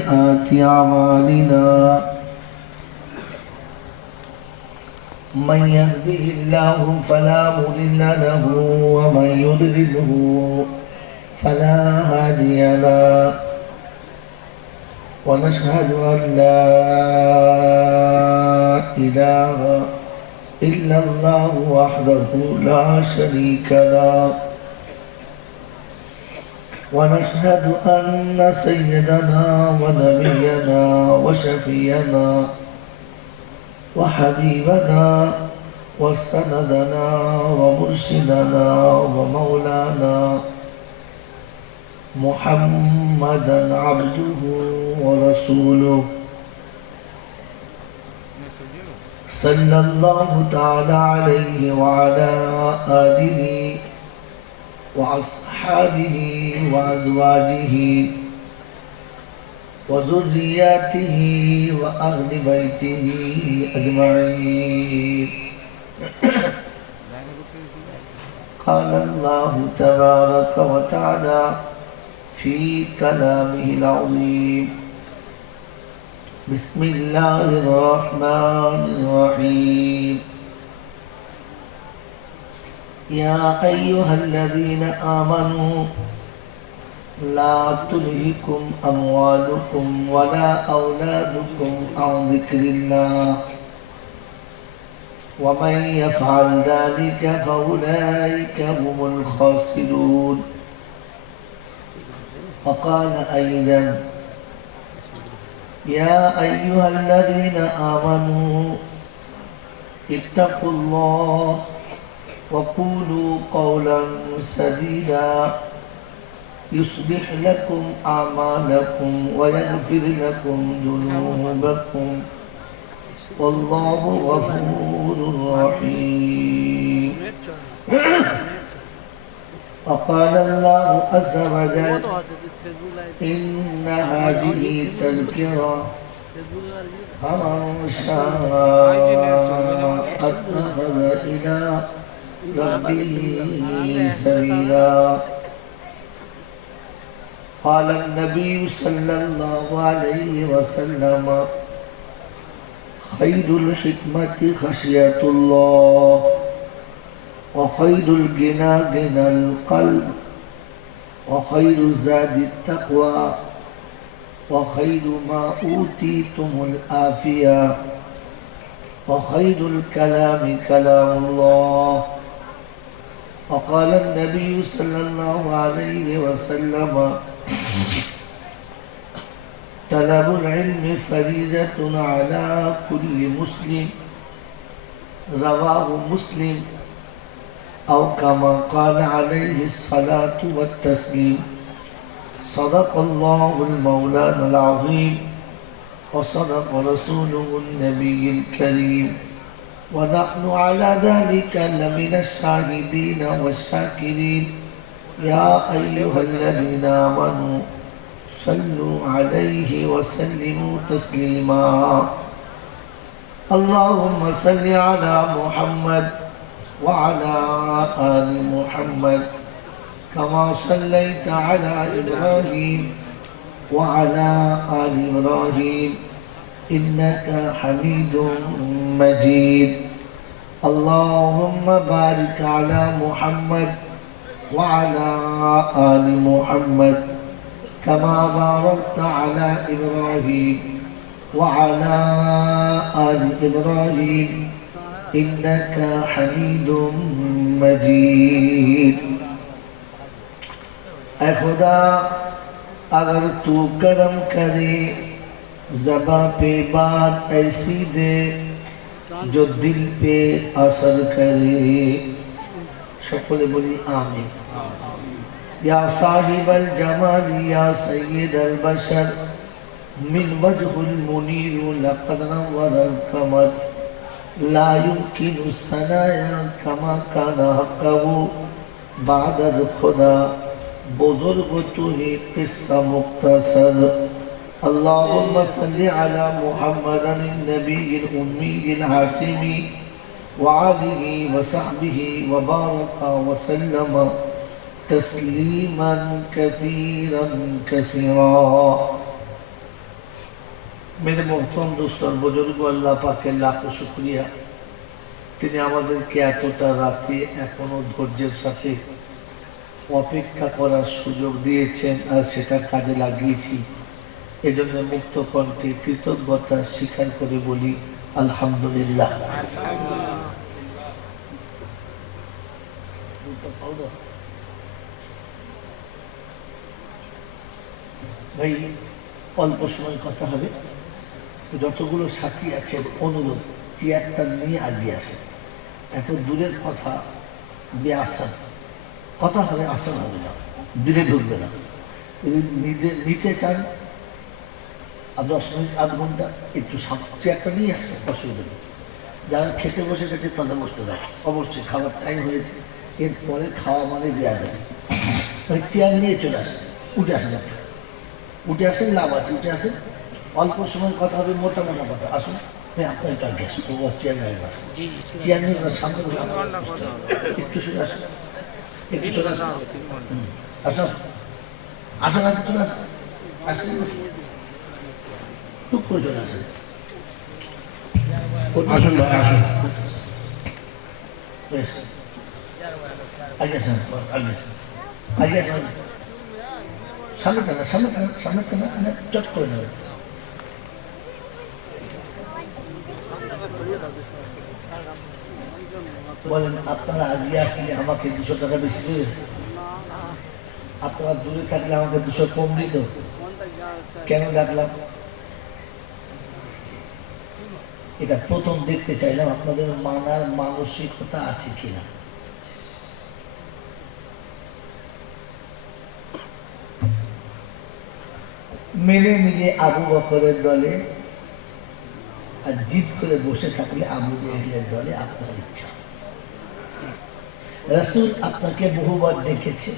سيئات أعمالنا من يهده الله فلا مضل له ومن يضلله فلا هادي له ونشهد أن لا إله إلا الله وحده لا شريك له ونشهد أن سيدنا ونبينا وشفينا وحبيبنا وسندنا ومرشدنا ومولانا محمدا عبده ورسوله صلى الله تعالى عليه وعلى آله وأصحابه وأزواجه وذرياته وأهل بيته أجمعين. قال الله تبارك وتعالى في كلامه العظيم بسم الله الرحمن الرحيم يا أيها الذين آمنوا لا تلهكم أموالكم ولا أولادكم عن ذكر الله ومن يفعل ذلك فأولئك هم الخاسرون. وقال أيضا يا أيها الذين آمنوا اتقوا الله وقولوا قولا سديدا يصلح لكم أعمالكم ويغفر لكم ذنوبكم والله غفور رحيم. وقال الله عز وجل إن هذه تذكرة فمن شاء اتخذ إلى ربه سبيلا. قال النبي صلى الله عليه وسلم خير الحكمة خشية الله وخير الغنى غنى القلب وخير الزاد التقوى وخير ما أوتيتم العافية وخير الكلام كلام الله. وقال النبي صلى الله عليه وسلم طلب العلم فريضة على كل مسلم رواه مسلم أو كما قال عليه الصلاة والتسليم. صدق الله المولانا العظيم وصدق رسوله النبي الكريم ونحن على ذلك لمن الشاهدين والشاكرين. يا أيها الذين آمنوا صلوا عليه وسلموا تسليما. اللهم صل على محمد وعلى آل محمد كما صليت على إبراهيم وعلى آل إبراهيم إنك حميد مجيد. اللهم بارك على محمد وعلى آل محمد كما باركت على إبراهيم وعلى آل إبراهيم إنك حميد مجيد. ऐ खुदा अगर तू करम करे ज़बां पे बात ऐसी दे जो दिल पे असर करे. সকলে বলি आमीन. या साहिबल जमाल या सय्यदल बशर मिन वजहुल मुनीर लक़द नव्वरल कमर ला युमकिनु सनाया कमा काना हक़्क़हु बादद खुदा बुजुर्ग तू ही किस्सा मुख्तसर. अल्लाहुम्मा सल्लि अला मुहम्मदिन नबील उम्मील हाशिमी व आलिहि व सहबिहि व बारका व सल्लम तस्लीमन कसीरन कसीरा. मेरे मोहतरम दोस्तों बुजुर्ग अल्लाह पाक के लाखों शुक्रिया তিনি আমাদেরকে এতটা রাতে এখনো ধৈর্যের সাথে অপেক্ষা করার সুযোগ দিয়েছেন আর সেটা কাজে লাগিয়েছি এজন্য মুক্ত কণ্ঠে কৃতজ্ঞতা স্বীকার করে বলি আলহামদুলিল্লাহ। ভাই অল্প সময় কথা হবে তো যতগুলো সাথী আছেন অনুরোধ চেয়ারটা নিয়ে আগিয়ে আসে এত দূরের কথা বেআসান কথা হবে আসান হবে না দিনে ঢুকবে না যদি নিতে চান আর 10 মিনিট আধ ঘন্টা একটু চেয়ারটা নিয়ে আসে অসুবিধা নেই যারা খেতে বসে গেছে তাদের বসতে দেয় অবশ্যই খাবার টাইম হয়েছে এরপরে খাওয়া মানে দেওয়া যাবে ওই চেয়ার নিয়ে চলে আসে উঠে আসেন আপনি উঠে আসেন লাভ আছে উঠে আসেন অল্প সময় কথা হবে মোটা মোটা কথা আসুন হ্যাঁ আপনার একটা গ্যাস চেয়ার নিয়ে আসেন চেয়ার নিয়ে সামনে বসে একটু চলে আসেন একটু চলে আসেন আচ্ছা আসেন আসেন চলে আসেন আসেন টুক করে চলে আসেন আসুন ভাই আসুন বেশ আগে আসেন আগে আসেন আগে আসেন সামনে কেনা চট করে নেবে বলেন আপনারা আগে আসলে আমাকে 200 টাকা বেশি দেবে আপনারা দূরে থাকলে আমাকে 200 কম দিত কেন ডাকলাম এটা প্রথম দেখতে চাইলাম আপনাদের মানার মানসিকতা আছে কিনা মেনে নিলে আবু বকরের দলে আর জিদ করে বসে থাকলে আবু জেহেলের দলে আপনার ইচ্ছা রাসূল আপনাকে বহুবার ডেকেছে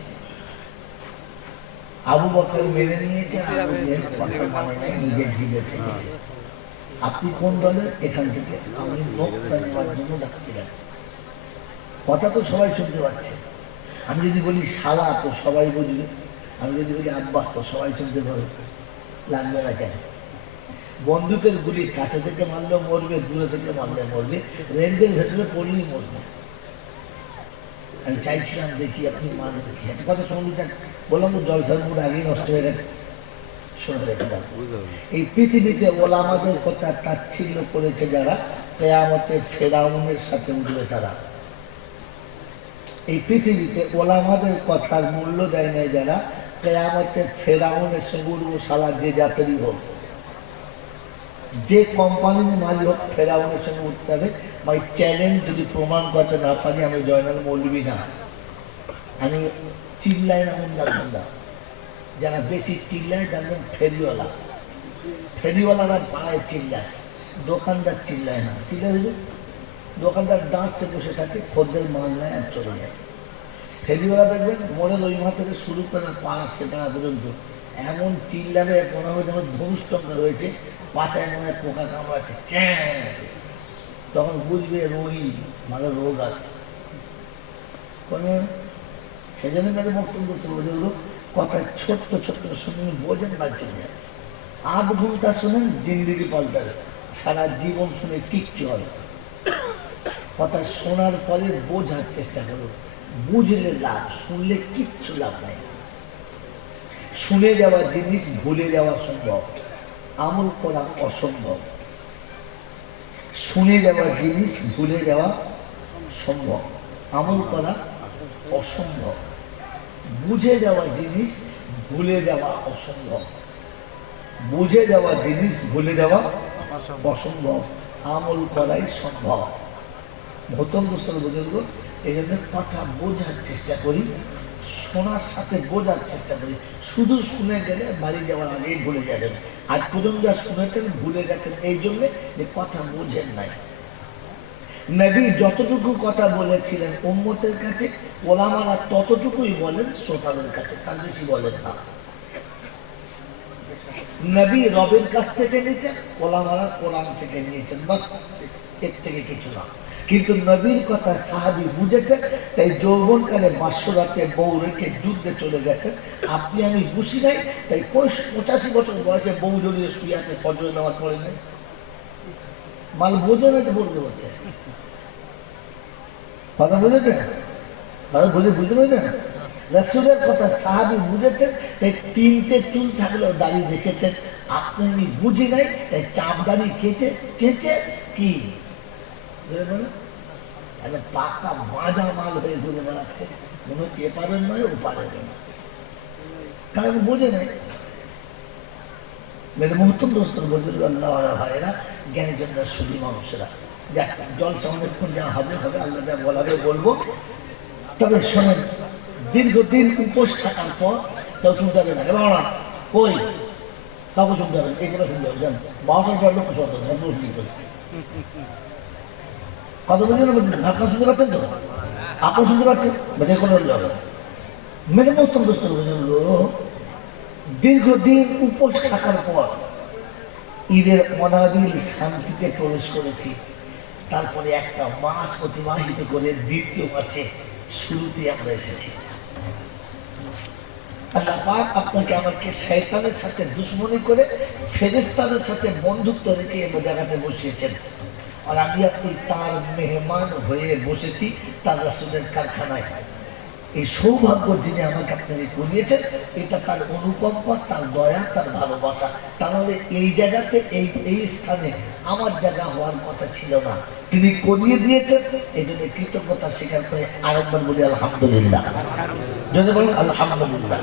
আবু বকর মেনে নিয়েছে আবু জেহেল কথা মানে নাই নিজের জিদে থেকেছে আপনি কোন দলের এখান থেকে আমি নোকতা নেওয়ার জন্য ডাকছিলাম কথা তো সবাই শুনতে পাচ্ছে আমি যদি বলি শালা তো সবাই বুঝবে আমি যদি বলি আব্বা তো সবাই শুনতে পাবে লাগবে না কেন বন্দুকের গুলি কাছে থেকে মারলেও মরবে দূরে থেকে মারলে মরবে রেঞ্জের ভেতরে পড়লেই মরবে আমি চাইছিলাম দেখি আপনি মানে দেখি একটা কথা সঙ্গীতা বললাম তো জলসার মুড আগেই নষ্ট হয়ে গেছে শুনে রেখে দাও এই পৃথিবীতে ওলামাদের কথা তাচ্ছিল্য করেছে যারা কিয়ামতে ফেরাউনের সাথে উঠবে তারা এই পৃথিবীতে ওলামাদের কথার মূল্য দেয় নাই যারা কিয়ামতে ফেরাউনের সঙ্গে উঠবো সালা যে জাতেরই হোক যে কোম্পানির মালিক হোক ফেরাউনের সঙ্গে উঠতে হবে বা চ্যালেঞ্জ যদি প্রমাণ করতে না পারি আমি জয়নাল মৌলবি না আমি চিল্লাই না মুন্দা যারা বেশি চিল্লায় জানবেন ফেরিওয়ালারা পাড়ায় চিল্লায় দোকানদার চিল্লায় না চিল্লায় বুঝুন দোকানদার ডাঁটসে বসে থাকে খদ্দের মাল নেয় আর চলে যায় ফেরিওয়ালা দেখবেন মোড়ের ওই মা থেকে শুরু করে পাড়া সে পাড়া পর্যন্ত এমন চিল্লাবে মনে হয় যেন ধনুষ্টঙ্কা রয়েছে পাচায় মনে হয় পোকা কামড়াচ্ছে তখন বুঝবে রোগী মাঝে রোগ আছে সেই জন্য মেরে বক্তব্য যেগুলো কথা ছোট্ট ছোট্ট শুনে বোঝেন বা চলে যায় 8 ঘন্টা শুনেন জিন্দিগি পাল্টাবে সারা জীবন শুনে কিচ্ছু হবে কথা শোনার পরে বোঝার চেষ্টা করুন বুঝলে লাভ শুনলে কিচ্ছু লাভ নাই শুনে যাওয়া জিনিস ভুলে যাওয়া সম্ভব আমল করা অসম্ভব শুনে যাওয়া জিনিস ভুলে যাওয়া সম্ভব আমল করা অসম্ভব বুঝে যাওয়া জিনিস ভুলে যাওয়া অসম্ভব বুঝে যাওয়া জিনিস ভুলে যাওয়া অসম্ভব আমল করাই সম্ভব গৌতম গোস্বামী বুজুর্গ এই জন্য কথা বোঝার চেষ্টা করি শোনার সাথে বোঝার চেষ্টা করি শুধু শুনে গেলে বাড়ি যাওয়ার আগেই ভুলে যাবেন আজ পর্যন্ত যা শুনেছেন ভুলে গেছেন এই জন্যে যে কথা বোঝেন নাই নবী যতটুকু কথা বলেছিলেন উম্মতের কাছে ওলামারা ততটুকুই বলেন শ্রোতাদের কাছে তার বেশি বলেন না নবী রবের কাছ থেকে নিতেন ওলামারা কোরআন থেকে নিয়েছেন বাস এর থেকে কিছু না। কিন্তু নবীর কথা সাহাবী বুঝেছেন, তাই যৌবনকালে বাসরাতে বউ রেখে যুদ্ধে চলে গেছেন। আপনি আমি বুঝি নাই, তাই 85 বছর বয়সে বউ জড়িয়ে শুয়ে আছে, ফজরের নামাজ পড়ে নাই। মাল বোঝে না তো বলবে হচ্ছে কথা বুঝেছেন, বুঝতে পেরেছেন? রাসূলের কথা সাহাবী বুঝেছেন, তাই 3টে চুল থাকলেও দাড়ি রেখেছেন। আপনি আমি বুঝি নাই, তাই চাপ দাড়ি চেঁচে কি পাকা বাঁজা মাল হয়ে ঘুরে বেড়াচ্ছে, মনে হচ্ছে এপারের নয় ওপারের নয়, কারণ বোঝে নাই। মেরে মহত্তম দোস্ত বলছিল আল্লাহ ভাইয়েরা, জ্ঞানী জন্য সুদী মানুষেরা, দেখ জল সংরক্ষণ যা হবে হবে, আল্লাহ যা বলাবে বলবো। তবে শোনেন, দীর্ঘদিন উপোস থাকার পর কেউ শুনতে হবে না, এবার না কই কাউকে শুনতে হবে, এইগুলো শুনতে হবে, জান 12টার পর লোক শুনতে হবে। কথা বুঝে না, আপনারা শুনতে পাচ্ছেন তো? আপনারা শুনতে পাচ্ছেন? যে কোনো হবে মেরে মহত্তম দোস্ত বলল, দীর্ঘদিন উপোস থাকার পর ঈদের অনাবিল শান্তিতে প্রবেশ করেছি। তারপরে একটা মাস অতিবাহিত করে দ্বিতীয় মাসে শুরুতে আমরা এসেছি। আল্লাহ পাক আপনাকে আমাকে শয়তানের সাথে দুশ্মনী করে ফেরেশতাদের সাথে বন্ধুত্ব রেখে এই জায়গাতে বসিয়েছেন, আর আমি আপনি তার মেহমান হয়ে বসেছি তার রাসূলের কারখানায়। এই সৌভাগ্য যিনি আমাকে আপনাকে করিয়েছেন, এটা তার অনুকম্পা, তার দয়া, তার ভালোবাসা। তাহলে এই জায়গাতে এই স্থানে আমার জায়গা হওয়ার কথা ছিল না, তিনি করিয়ে দিয়েছেন। এই জন্য কৃতজ্ঞতা স্বীকার করে আরেকবার বলি আলহামদুলিল্লাহ। যদি বলেন আলহামদুলিল্লাহ।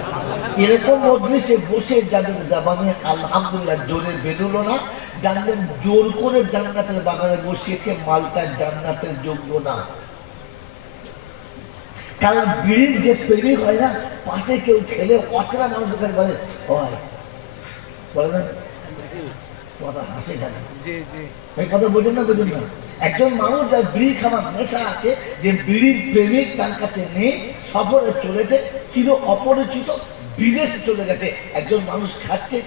এরকম মজলিসে বসে যাদের জবানে আলহামদুলিল্লাহ জোরে বেরোলো না, জানবেন জোর করে জান্নাতের বাগানে বসিয়েছে, মালটা জান্নাতের যোগ্য না। কারণ বিড়ির যে পেরি হয় না, পাশে কেউ খেলে অচেনা মানুষের কাছে বলে হয়, বলে না কথা হাসে কেন, এই কথা বোঝেন না? বোঝেন না? একজন মানুষ যার বিড়ি খাবার নেশা আছে, যে বিড়ির প্রেমিক তার কাছে নেই, সফরে চলেছে, চির অপরিচিত বিদেশে চলে গেছে, একজন মানুষ খাচ্ছে,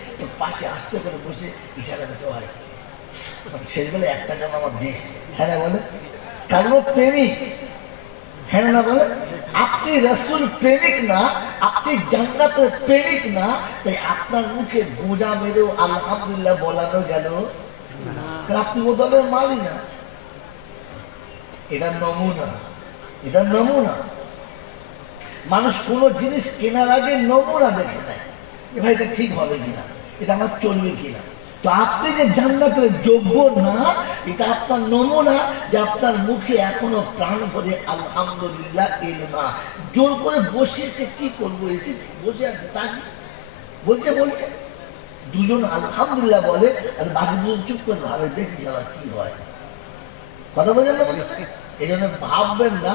পাশে আসতে করে বসে ইশারা দিতে হয়, শেষ বলে একটা যেন আমার দেশ, হ্যাঁ না বলে, কারণ প্রেমিক, হ্যাঁ না বলে। আপনি রাসূল প্রেমিক না, আপনি জান্নাতের প্রেমিক না, তাই আপনার মুখে গোঁজা মেরেও আলহামদুলিল্লাহ বলানো গেল, আপনি ও দলের মালই না। এটা নমুনা, এটা নমুনা। মানুষ কোনো জিনিস কেনার আগে নমুনা দেখে নেয়, যে ভাই এটা ঠিক হবে কিনা, এটা আমার চলবে কিনা। তো আপনি যে জান্নাতের যোগ্য না, এটা আপনার নমুনা, যে আপনার মুখে এখনো প্রাণ ভরে আলহামদুলিল্লাহ এলো না। জোর করে বসিয়েছে, কি করবো, এসে বসে আছে, তা কি বলছে দুজন আলহামদুলিল্লাহ বলে, আর বাকি দুজন চুপ করে ভাবে, দেখি সালা কি হয়। কথা বলেন না? এই জন্য ভাববেন না,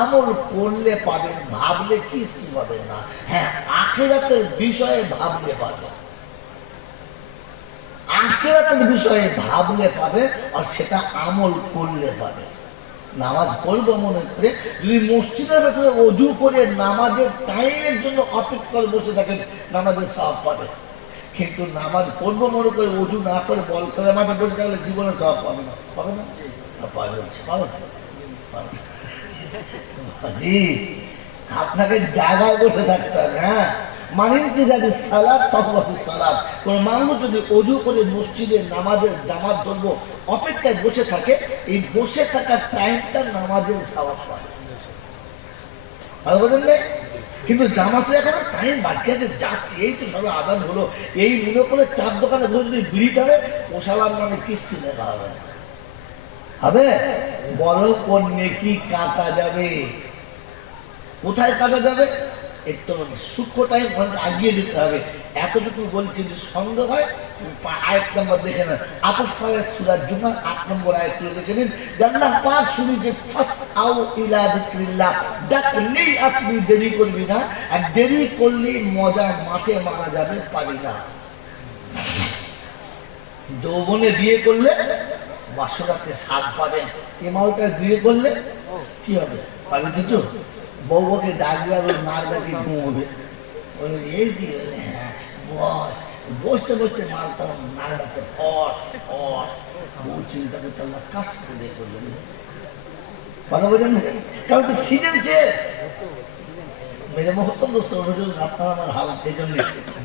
আমল করলে পাবেন, ভাবলে কিছু পাবেন না। হ্যাঁ, আখিরাতের বিষয়ে ভাবলে পাবেন, আখিরাতের বিষয়ে ভাবলে পাবে, আর সেটা আমল করলে পাবে। নামাজ পড়বো মনে করে যদি মসজিদের ভেতরে অজু করে নামাজের টাইমের জন্য অপেক্ষা করে বসে থাকেন, নামাজের সওয়াব পাবে। কিন্তু নামাজ পড়বো মনে করে অজু না করে বল খেলা মাঠে বসে থাকলে জীবনে সওয়াব পাবে না। পাবে না? আপনাকে জায়গায় বসে থাকতে হবে। হ্যাঁ, কোন মানুষ যদি অজু করে মসজিদে নামাজের জামাত ধরবো অপেক্ষায় বসে থাকে, এই বসে থাকার টাইমটা নামাজের সওয়াব পাবে, ভালো বোঝেন না? কিন্তু জামাতে এখন টাইম বাকি আছে, যাচ্ছে, এই তো সবে আদান হলো, এই মনে করে চার দোকানে বসে যদি বিড়ি টানে, ওসালার নামে কিচ্ছু লেখা হবে না। হবে বলো কোন নেকি কাটা যাবে, কোথায় কাটা যাবে? একটু সূক্ষ্ম টাইম আগিয়ে দিতে হবে। এতটুকু বলছি, সন্দেহ হয় আয়াত নম্বর দেখে নেন, 28 সূরা জুমার 8 নম্বর আয়াত দেখে নিন। আল্লাহ পাক শুনি যে ফাসআউ ইলা যিকরিল্লাহ, ডাকলেই আসবি, দেরি করবি না, আর দেরি করলেই মজা মাঠে মারা যাবে, পাবি না। যৌবনে বিয়ে করলে বাসরাতে স্বাদ পাবেন, এ মালটা বিয়ে করলে কি হবে, পাবি কিছু? বউকে ডাকবে, নার ডাকি ঘুমোবে, এই বস বসতে বসতে মাল তখন নার ডাকে ফস ফস, বউ চিন্তা করছে আল্লাহ কাজ করে বের করলেন, কথা বোঝেন না? কারণ তো সিজন শেষ। মেরে মহত্তম দোস্ত আপনার আমার হালত এই জন্য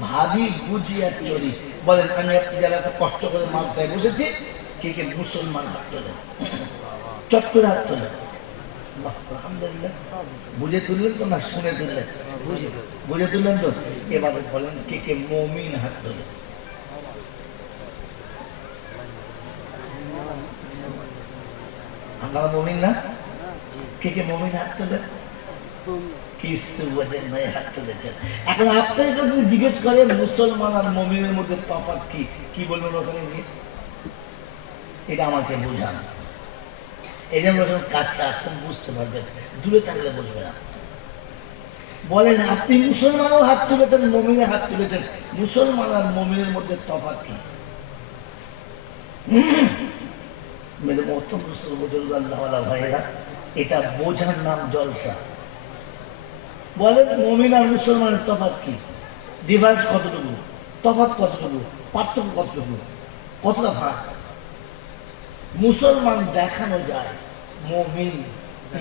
ভাবি বুঝি আর চলি বলেন। আমি আপনি যারা এত কষ্ট করে মাদ্রাসায় বসেছি, কে কে মুসলমান হাত তোলেন, চট করে হাত তোলেন। আলহামদুলিল্লাহ। বুঝে তুললেন তো না শুনে তুললেন? বুঝে তুললেন তো। এবারে বলেন কে কে মুমিন হাত তোলেন। আপনারা মুমিন না? কে কে মুমিন হাত তোলেন? কিছু বোঝেন নাই, হাত তুলেছেন। এখন আপনাকে যদি জিজ্ঞেস করে মুসলমান আর মুমিনের মধ্যে তফাৎ কি, কি বলবেন ওখানে গিয়ে? এটা আমাকে বোঝান। এটা যখন কাছে আসেন বুঝতে পারবেন, দূরে থাকলে বুঝবেন না। বলেন আপনি মুসলমানও হাত তুলেছেন, মুমিনে হাত তুলেছেন, মুসলমান আর মুমিনের মধ্যে তফাৎ কি? মেরে মহত্তম বুজুর্গ আল্লাহওয়ালা ভাইয়েরা, এটা বোঝার নাম জলসা। বলেন মুমিন আর মুসলমানের তফাৎ কি? ডিফারেন্স কতটুকু, তফাৎ কতটুকু, পার্থক্য কতটুকু, কতটা ভাগ? মুসলমান দেখানো যায়, মুমিন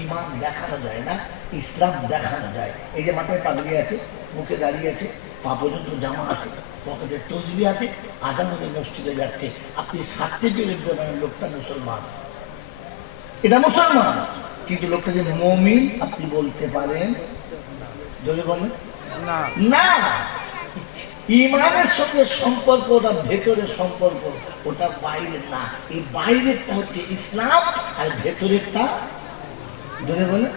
ঈমান দেখানো যায় না, ইসলাম দেখানো যায়। এই যে মাথায় পাগড়ি আছে, মুখে দাঁড়িয়ে আছে, পা পর্যন্ত জামা আছে, পকেটে তসবি আছে, আজান হয়ে মসজিদে যাচ্ছে, আপনি সার্টিফিকেট দিতে পারেন লোকটা মুসলমান, এটা মুসলমান। কিন্তু লোকটা যে মুমিন আপনি বলতে পারেন? যদি বলেন না, ইমানের সঙ্গে সম্পর্ক ওটা ভেতরের সম্পর্ক, ওটা বাইরের না। এই বাইরেরটা হচ্ছে ইসলাম আর ভেতরেরটা যদি বলে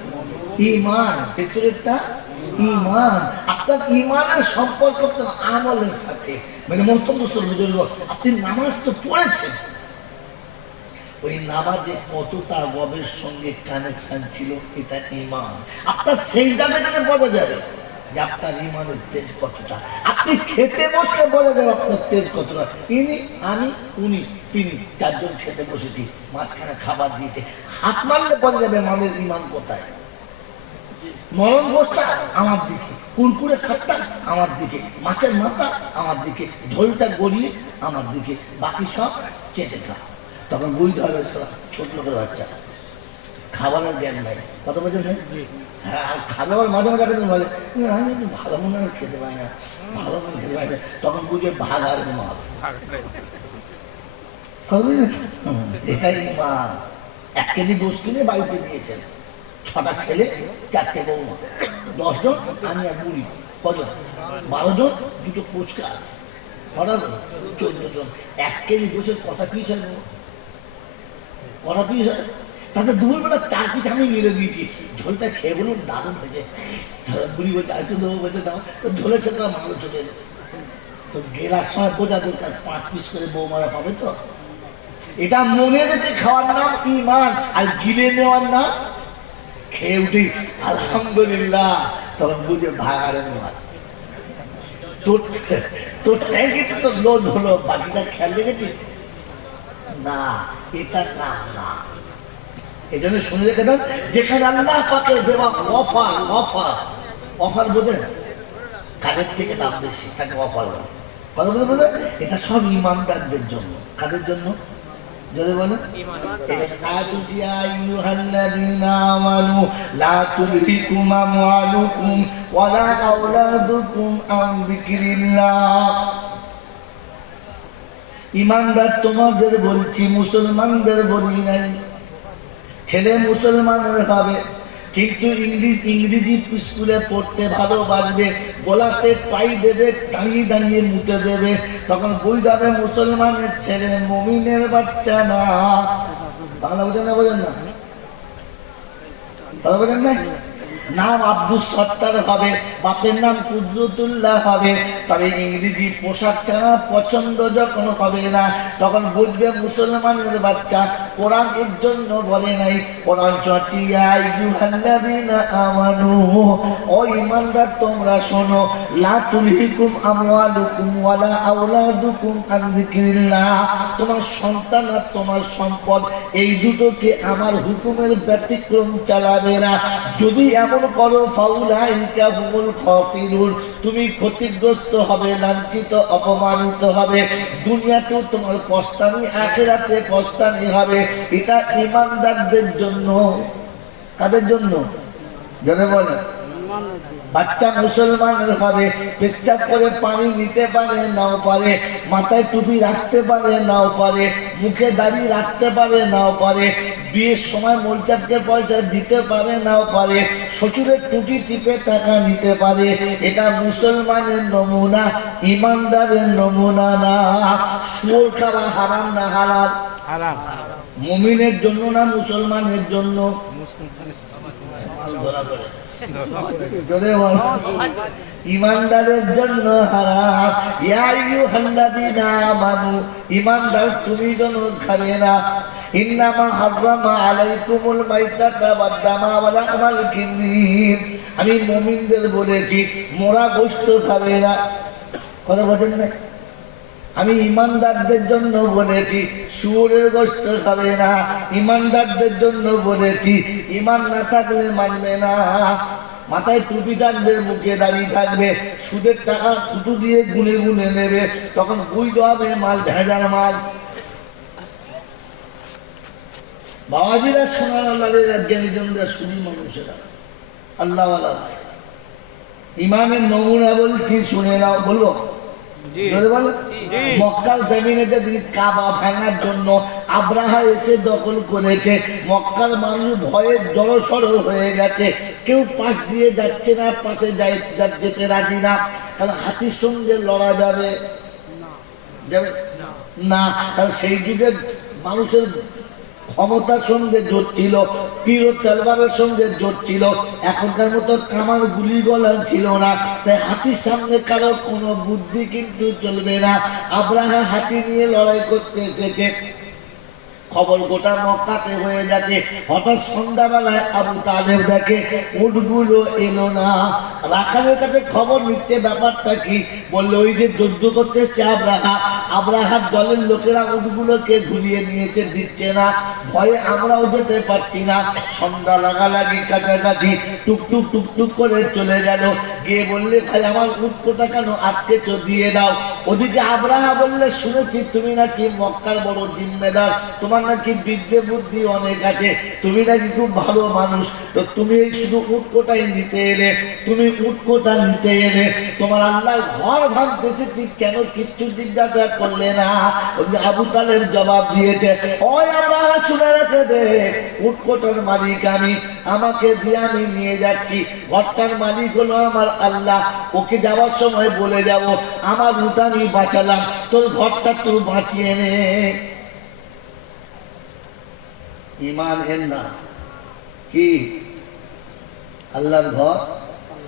ইমান, ভেতরেরটা ইমান। আপনার ইমানের সম্পর্ক আপনার আমলের সাথে, মানে মন্তব্য বুজুর্গ আপনি নামাজ তো পড়েছেন, ওই নামাজে কতটা রবের সঙ্গে কানেকশন ছিল এটা ইমান। আপনার সেইটা দেখে বোঝা যাবে যে আপনার ইমানের তেজ কতটা। আপনি খেতে বসলে বোঝা যাবে আপনার তেজ কতটা। ইনি, আমি, উনি, তিনি, চারজন খেতে বসেছি, মাঝখানে খাবার দিয়েছে, হাত মারলে বোঝা যাবে আমাদের ইমান কোথায়। নরম গোষ্ঠটা আমার দিকে, কুরকুরে খাটটা আমার দিকে, মাছের মাথা আমার দিকে, ঝোলটা গড়িয়ে আমার দিকে, বাকি সব চেটে খা। তখন বুঝতে হবে ছোট লোকের বাচ্চা, খাবারের জ্ঞান নাই, কত বছর? হ্যাঁ, আর খাবে আবার মাঝে মাঝে বলে আমি একটু ভালো মনে হয় খেতে পারি না, ভালো মনে খেতে পারি না, তখন বুঝে ভাগাড়ের মাল। এটাই মা 1 কেজি গোশ কিনে বাড়িতে দিয়েছেন, 6টা ছেলে, 4টে বৌমা, 10 জন, আমি আর বুড়ি, কজন? 12 জন, 2টো ফুচকা আছে, 14 জন। 1 কেজি গোশের কটা পিস হয়? কটা পিস হয়? তাতে দুপুরবেলা 4 পিস আমি মেরে দিয়েছি। ঝোলটা খেয়ে বলুন দারুণ হয়েছে। বুড়ি বলছে আর একটু দেবো, বলছে দাও। তো ঝোলের সাথে মাল চলে এলো। তো গেলার সময় বোঝা দরকার 5 পিস করে বৌমারা পাবে তো। এটা মনে রেখে খাওয়ার নাম ঈমান, আর গিলে নেওয়ার নাম খেয়ে উঠি আলহামদুলিল্লাহ, তখন বুঝে ভাগাড়ের মাল। তোর ট্যাঙ্কিতে তো লোড হলো, বাকিটা খেয়াল রেখেছিস না, এটা নাম না। এই জন্য শুনে রেখে দেন, যেখানে আল্লাহ পাকে দেওয়া অফার, অফার, অফার বোঝেন কাদের থেকে দাম বেশি তাকে অফার বলে। কথা বলে বোঝেন, এটা সব ইমানদারদের জন্য। কাদের জন্য? যদি বলেন ইমানদার তোমাদের বলছি, মুসলমানদের বলি নাই। ছেলে মুসলমানের হবে কিন্তু ইংরেজি স্কুলে পড়তে ভালোবাসবে, গোলাতে পাই দেবে, দাঁড়িয়ে দাঁড়িয়ে মুতে দেবে, তখন বুঝতে হবে মুসলমানের ছেলে, মুমিনের বাচ্চা না। বাংলা বোঝেন না? বোঝেন না? বাংলা বোঝেন না? নাম আব্দুল সত্তার হবে, বাপের নাম কুদরতুল্লাহ হবে, তবে ইংরেজি পোশাক ছাড়া পছন্দ যখন হবে না, তখন বুঝবে মুসলমানের বাচ্চা। কোরআন এর জন্য বলে নাই, কোরআন আমানু, ও ঈমানদার তোমরা শোনো, লা তুলহিকুম আমওয়ালুকুম ওয়ালা আওলাদুকুম আন যিকরিল্লাহ, তোমার সন্তান আর তোমার সম্পদ এই দুটোকে আমার হুকুমের ব্যতিক্রম চালাবে না। যদি এমন এমন করো ফাউলাইকা হুমুল খাসিরুন, তুমি ক্ষতিগ্রস্ত হবে, লাঞ্ছিত অপমানিত হবে। দুনিয়াতেও তোমার পস্তানি, আখিরাতে পস্তানি হবে। এটা ঈমানদারদের জন্য। কাদের জন্য? জনে বলে বাচ্চা মুসলমানের হবে, পেচ্ছাপ করে পানি নিতে পারে নাও পারে, মাথায় টুপি রাখতে পারে নাও পারে, মুখে দাড়ি রাখতে পারে নাও পারে, বিয়ের সময় মোলচাদকে পয়সা দিতে পারে নাও পারে, শ্বশুরের টুটি টিপে টাকা নিতে পারে। এটা মুসলমানের নমুনা, ইমানদারের নমুনা না। শুয়োর খাওয়া হারাম না হালাল? হারাম। মুমিনের জন্য না মুসলমানের জন্য? ইমানদারের জন্য হারাম। ইয়া আইয়ুহাল্লাযীনা আমানু, ইমানদার তুমি যেন খাবে না। ইন্নামা হাররামা আলাইকুমুল মাইতাতা ওয়াদ দামা ওয়া লাহমাল খিনজির, আমি মুমিনদের বলেছি মোরা গোশত খাবে না। কথা বলেন না? আমি ইমানদারদের জন্য বলেছি শুয়োরের গোশত খাবে না। ইমানদারদের জন্য বলেছি, ইমান না থাকলে মানবে না। মাথায় টুপি থাকবে, মুখে দাঁড়িয়ে থাকবে, সুদের টাকা থুতু দিয়ে গুনে গুনে নেবে, তখন বুঝতে হবে মাল ভেজাল মাল। বাবাজিরা সোনার আল্লাহের জ্ঞানীজনরা সুদী মানুষেরা, আল্লাহওয়ালা ভাই, ইমানের নমুনা বলছি শুনে নাও। বলবো মক্কার জমিনেতে কাবা ভাঙার জন্য আব্রাহা এসে দখল করেছে। মক্কার মানুষ ভয়ে জড়সড় হয়ে গেছে, কেউ পাশ দিয়ে যাচ্ছে না, পাশে যেতে রাজি না। কারণ হাতির সঙ্গে লড়া যাবে না, কারণ সেই যুগের মানুষের ক্ষমতার সঙ্গে জোট ছিল, তীর ও তলবারের সঙ্গে জোট ছিল। এখনকার মতো কামান গুলি গলা ছিল না, তাই হাতির সামনে কারো কোনো বুদ্ধি কিন্তু চলবে না। আব্রাহা হাতি নিয়ে লড়াই করতে এসেছে, খবর গোটা মক্কাতে হয়ে যাচ্ছে। হঠাৎ সন্ধ্যাবেলায় আবু তালেব দেখে উটগুলো এলো না। রাখালের কাছে খবর নিচ্ছে ব্যাপারটা কি, বললো ওই যে যুদ্ধ করতে এসছে আব্রাহা, আব্রাহার দলের লোকেরা উটগুলোকে ঝুলিয়ে নিয়েছে, দিচ্ছে না, ভয়ে আমরাও যেতে পারছি না। সন্ধ্যা লাগালাগি কাছাকাছি টুকটুক টুকটুক করে চলে গেল, গিয়ে বললে ভাই আমার উটকোটা কেন আটকেছ, দিয়ে দাও। ওদিকে আব্রাহা বললে শুনেছি তুমি নাকি মক্কার বড় জিম্মেদার, তোমার নাকি বিদ্যে বুদ্ধি অনেক আছে, তুমি নাকি খুব ভালো মানুষ, তো তুমি শুধু উটকোটাই নিতে এলে, তুমি উটকোটা নিতে এলে, তোমার আল্লাহর ঘর ভাঙতে এসেছি, কেন কিচ্ছু জিজ্ঞাসা করলে না? ওদিকে আবু তালেব জবাব দিয়েছে, ওই আব্রাহা শুনে রেখে দে, উটকোটার মালিক আমি, আমাকে দিয়ে আমি নিয়ে যাচ্ছি, ঘরটার মালিক হলো আমার আল্লাহ, ওকে যাওয়ার সময় বলে যাব আমার উট আমি বাঁচালাম, তোর ঘরটা তুই বাঁচিয়ে নে। ইমান এর না কি? আল্লাহর ঘর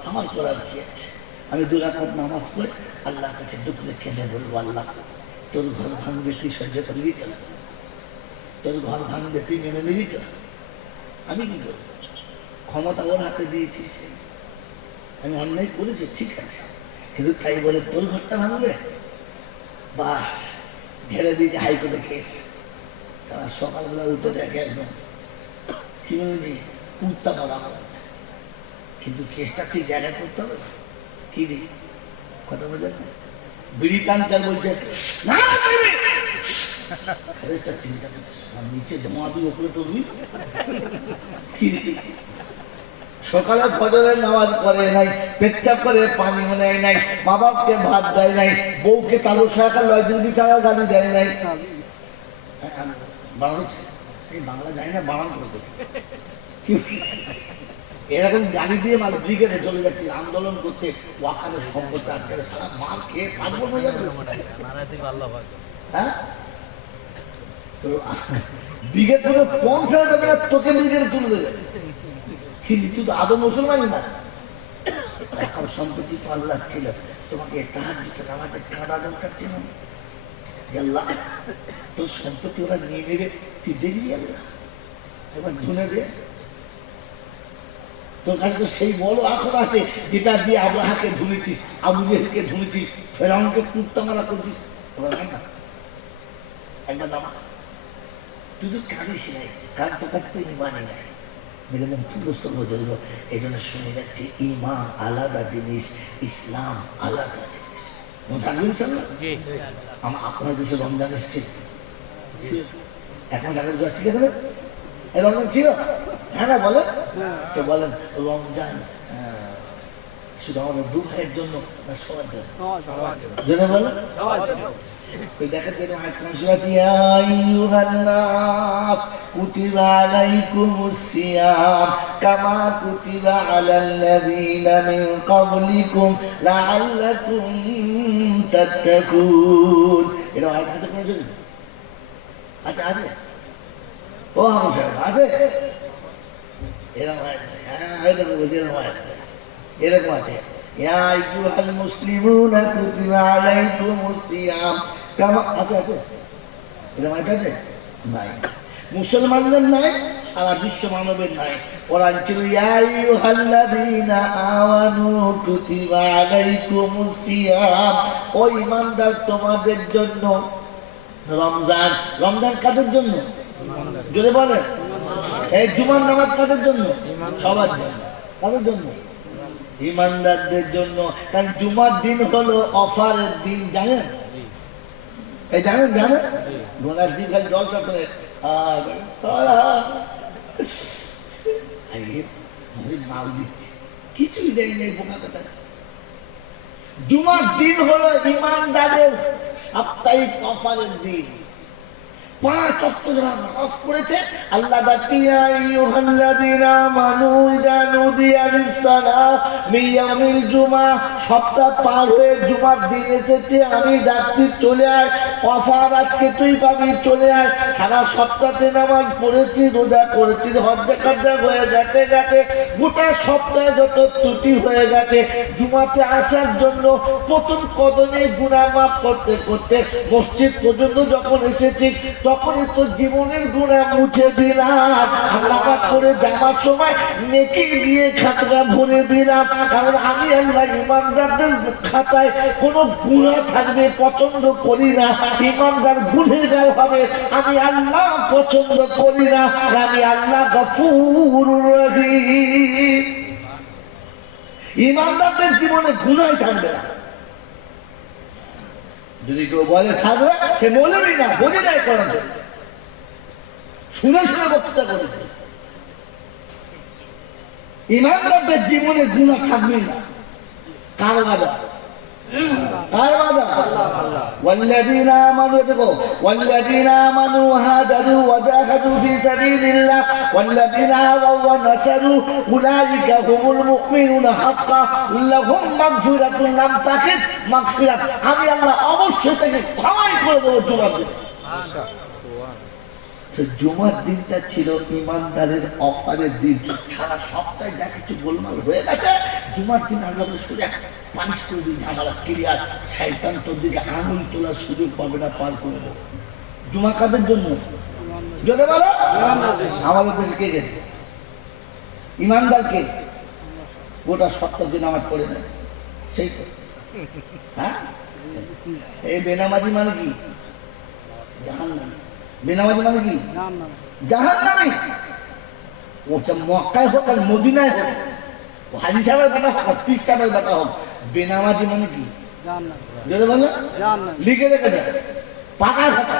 আমার করার কি আছে? আমি 2 রাকাত নামাজ পড়ে আল্লাহর কাছে ডুকরে কেঁদে বলবো, আল্লাহ তোর ঘর ভাঙবে তুই সহ্য করবি তো? তোর ঘর ভাঙবে তুই মেনে নিবি তো? আমি কি করবো? ক্ষমতা ওর হাতে দিয়েছিস, আমি অন্যায় করেছি ঠিক আছে, কিন্তু তাই বলে তোর ঘরটা ভাঙবে? বাস ঝেড়ে দিয়েছে হাইকোর্টে কেস। সারা সকালবেলা উঠে দেখে একদম কি বলছি কুত্তা মারা হয়েছে, কিন্তু কেসটা ঠিক জায়গায় করতে হবে। কি রে কথা বোঝেন না? বিড়ি টানচার বলছে না চিন্তা করছিস নিচে জমা দুই উপরে তুলবি। কি সকালে ফজরের নামাজ পড়ে নাই, পেচ্ছাপ করে পানি নেয় নাই, মা বাপকে ভাত দেয় নাই, বউকে চালু শাখা লয় দিন ছাড়া গালি দেয় নাই। বাংলা যায় না, বানান করে দেবে। এরকম গাড়ি দিয়ে মাল ব্রিগেডে চলে যাচ্ছি আন্দোলন করতে, ওয়াখানে সম্পত্তি আটকে সারা মাল খেয়ে পাগল হয়ে যাবে। হ্যাঁ তো ব্রিগেড করে পৌঁছাতে দেবে না, তোকে ব্রিগেডে তুলে দেবে। তুই তো আদৌ মুসলমানই না। এখন সম্পত্তি তো আল্লাহ ছিল, তোমাকে তাহাজ্জুদের নামাজে কাঁদা দরকার ছিল না। আল্লাহ তোর সম্পত্তি ওরা নিয়ে নেবে, তুই দেখবি আল্লাহ এবার ধুনে দে। তোর কাছে তো সেই বড় আখড়া আছে যেটা দিয়ে আব্রাহাকে ধুলেছিস, আবু জেহেলকে ধুলেছিস, ফেরাউনকে কুত্তা মারা করছিস। ওরা না একবার নামা, তুই তো কাঁদিস নাই, কারণ তোর কাছে তো ইমানই নাই। মেরে মুক্তিগ্রস্ত হয়ে যাবে। এই জন্য শুনে যাচ্ছে ইমান আলাদা জিনিস, ইসলাম আলাদা জিনিস। থাকবেন ইনশাআল্লাহ। আপনার দেশে রমজান এসছে, এখন জানার যাচ্ছি কেন এই রমজান ছিল? হ্যাঁ না বলেন তো, বলেন রমজান শুধু আমাদের দু ভাইয়ের জন্য না সবার জন্য? জন্য বলেন ওই দেখেন যেন আয়াতখানা শোনাচ্ছি, ইয়া আইয়ুহান নাস কুতিবা আলাইকুমুস সিয়াম কামা কুতিবা আলাল্লাযীনা মিন ক্বাবলিকুম লাআল্লাকুম তাত্তাকুন। এটা আয়াত আছে কোন জন্য? আচ্ছা আছে, ও হামশা আছে এরকম আয়াত? হ্যাঁ এরকম বলছি, এরকম আয়াত এরকম আছে, ইয়া আইয়ুহাল মুসলিমুনা কুতিবা আলাইকুমুস সিয়াম কামা। আছে আছে এরকম আয়াত আছে? নাই, মুসলমানদের নাই, সারা বিশ্ব মানবের নাই। কোরআন ছিল ইয়া আইয়ুহাল্লাযীনা আমানু কুতিবা আলাইকুমুস সিয়াম, ও ঈমানদার তোমাদের জন্য রমজান। রমজান কাদের জন্য? যদি বলেন এই জুমার নামাজ কাদের জন্য? সবার জন্য। কাদের জন্য? ঈমানদারদের জন্য। কারণ জুমার দিন হলো অফারের দিন, জানেন? এই জানেন? জানেন গোনার দিন খালি জলসা করে মাল দিচ্ছে, কিছুই দেয় নেই, বোকা কথা। জুমার দিন হলো ঈমানদারের সাপ্তাহিক অফারের দিন। 5 ওয়াক্ত যারা নামাজ পড়েছে, আল্লাহ ডাকছে ইয়া আইয়ুহাল্লাযীনা আমানু ইযা নুদিয়া লিস-সালাহ মিন ইয়াউমিল জুমআহ, সপ্তাহ পার হয়ে জুমার দিন এসেছে, আমি ডাকছি চলে আয়, অফার আজকে তুই পাবি, চলে আয়। সারা সপ্তাহে নামাজ পড়েছি, রোজা করেছি, হজ যাকাত হয়ে গেছে, গোটা সপ্তাহে যত ত্রুটি হয়ে গেছে, জুমাতে আসার জন্য প্রথম কদমে গুনাহ মাফ করতে করতে মসজিদ পর্যন্ত যখন এসেছিস, তখনই তো জীবনের গুনাহ মুছে দিলাম। নামাজ পড়ে যাওয়ার সময় নেকি দিয়ে খাতা ভরে দিলাম, কারণ আমি আল্লাহ ঈমানদারদের খাতায় কোনো গুনাহ থাকবে পছন্দ করি না। ঈমানদার গুনাহগার হবে, আমি আল্লাহ পছন্দ করি না। আমি আল্লাহ গফুরুর রহিম। ঈমানদারদের জীবনে গুনাহ থাকবে না। যদি কেউ বলে থাকবে, সে বলেনি না, বলে যায় করার জন্য, শুনে শুনে বক্তৃতা করেছে। ঈমানদারদের জীবনে গুনাহ থাকবেই না। কার বাধা? কার বাধা? ওয়াল্লাযীনা আমানু, দেখো ওয়াল্লাযীনা আমানু হাদারু ওয়া জাহাদু ফি সাবিলিল্লাহ ওয়াল্লাযীনা আওয়াউ ওয়া নাসারু উলাইকা হুমুল মুমিনুনা হাক্কান লাহুম মাগফিরাতুন লাম তাকিদ মাগফিরাত। আমি আল্লাহ অবশ্যই তাকে ক্ষমাই করে দেব জুমার দিনে। জুমার দিনটা ছিল ঈমানদারের অফারের দিন। সারা সপ্তাহে যা কিছু গোলমাল হয়ে গেছে, জুমার দিন আল্লাহ সোজা পানিশ করে দিন, ঝামেলা ক্লিয়ার, শয়তান তোর দিকে আঙুল তোলার সুযোগ পাবে না, পার করবো। জুমা কাদের জন্য? যদি বলো আমাদের দেশে কে গেছে? ঈমানদার কে? গোটা সপ্তাহ যে নামাজ পড়ে নেয় সেই তো। হ্যাঁ, এই বেনামাজি মানে কি? জাহান্নামী। বেনামাজি মানে কি? জাহান্নামী। ওটা মক্কায় হোক আর মদিনায় হোক, হাজি সাহেবের বেটা হোক আর পীর সাহেবের বেটা হোক, বেনামাজি মানে কি? যদি বলো লিখে রেখে দেয় পাকা খাতা।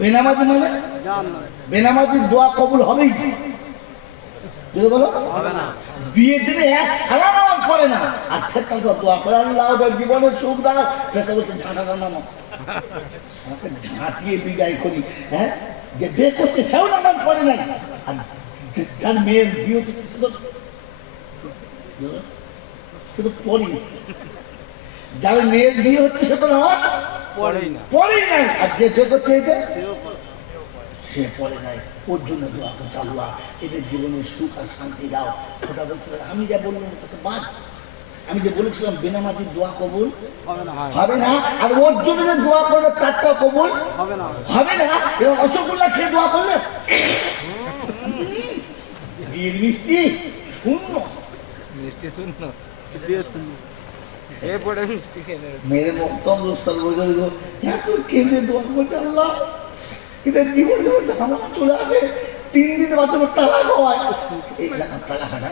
বেনামাজি মানে বেনামাজির দোয়া কবুল হবেই। যদি বলো বিয়ের দিনে এক সারা নামাজ পড়ে না, আর ফেরতা দোয়া করে আল্লাহ ওদের জীবনের সুখ দাও, ফেরতা বলছে ঝাঁটাটা নামাজ ঝাঁটিয়ে বিদায় করি। হ্যাঁ, যে বিয়ে করছে সেও নামাজ পড়ে নাই, আর যার মেয়ের বিয়ে শুধু পড়ি, যার মেয়ের বিয়ে হচ্ছে সে তো নামাজ পড়েই নাই, আর যে বিয়ে করতে হয়েছে সে পড়ে নাই। ওর জন্য দোয়া করছে আল্লাহ এদের জীবনে সুখ আর শান্তি দাও। কথা বলছিলাম, আমি যা বললাম তাকে বাদ, আমি যে বলেছিলাম বেনামাজির দোয়া কবুল হবে না, আর ওর জন্য যে দোয়া করলে তারটা কবুল হবে না। এবং রসগোল্লা খেয়ে দোয়া করলে বিয়ের মিষ্টি শূন্য, মিষ্টি শূন্য, মেরে মক্তম দোস্তার বলে এত কেঁদে দোয়া করছে আল্লাহ এদের জীবনে ঝামেলা চলে আসে, 3 দিন বাথরুমে তালাক হয়, এই তালাক না,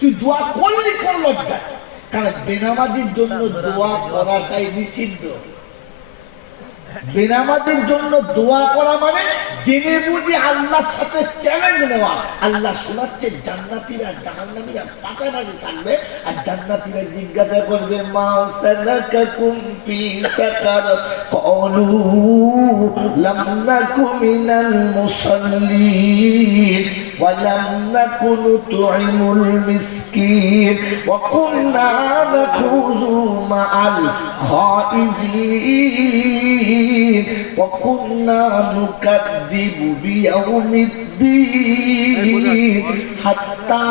তুই দোয়া করলি কোন লজ্জা? কারণ বেনামাজির জন্য দোয়া করাটাই নিষিদ্ধ। বেনামাজির জন্য দোয়া করা মানে জেনে বুঝে আল্লাহর সাথে চ্যালেঞ্জ নেওয়া। আল্লাহ শোনাচ্ছে জান্নাতীরা জাহান্নামীরা পাশাপাশি থাকবে, আর জান্নাতীরা জিজ্ঞাসা করবে মা সালাকাকুম ফি সাকার ক্বালু লাম নাকু মিনাল মুসাল্লিন ওয়া লাম নাকু নুতঈমুল মিসকিন ওয়া কুননা নাখুযু মা'আল খাইজিন ওয়া কুননা নুকাযযিবু বিয়াউমিদ্দিন হাত্তা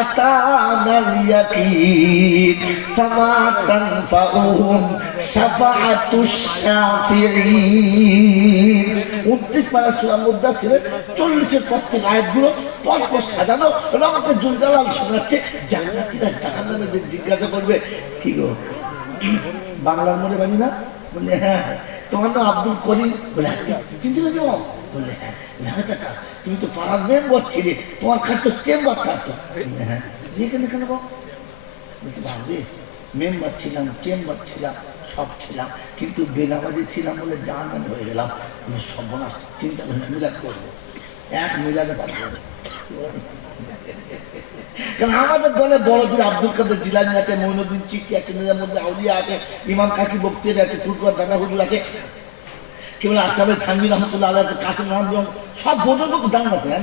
আতানাল ইয়াকিন ফামা তানফাউহুম শাফাআতুশ শাফিঈন। 29 পারা সূরা মুদাসসিরের 40 পর থেকে আয়াতগুলো পরপর সাজানো রঙে জুলজালাল শোনাচ্ছে। জান্নাতীরা জাহান্নামীদের জিজ্ঞাসা করবে কি গো বাংলার মোড়ে বাড়ি না? বললে হ্যাঁ। তোমার নাম আব্দুল করিম? বলে চিনতে পেরেছ? বললে হ্যাঁ। চাচা তুমি তো পাড়ার মেম্বার ছিলে, তোমার খাটো চেম্বার থাকতো। হ্যাঁ। এখানে কেন বলতে ভাববে মেম্বার ছিলাম, চেম্বার ছিলাম, সব ছিলাম, কিন্তু বেনামাজি ছিলাম বলে জাহান্নামী হয়ে গেলাম। সর্বনাশ, চিন্তা করে মিলাদ করবো, এক মিলাদে পারবো। কারণ আমাদের দলে বড় পীর আব্দুল কাদের জিলানী আছে, মঈনুদ্দিন চিশতি আছে, নিজামুদ্দিন আউলিয়া আছে, ইমাম কাকি বক্তিয়ারি আছে, ফুরফুরা দাদা হুজুর আছে, কেবল আশরাফ থানভী রহমতুল্লাহ আলাইহি আছে, কাসিম রহমান, সব বুজুর্গ জানলা করে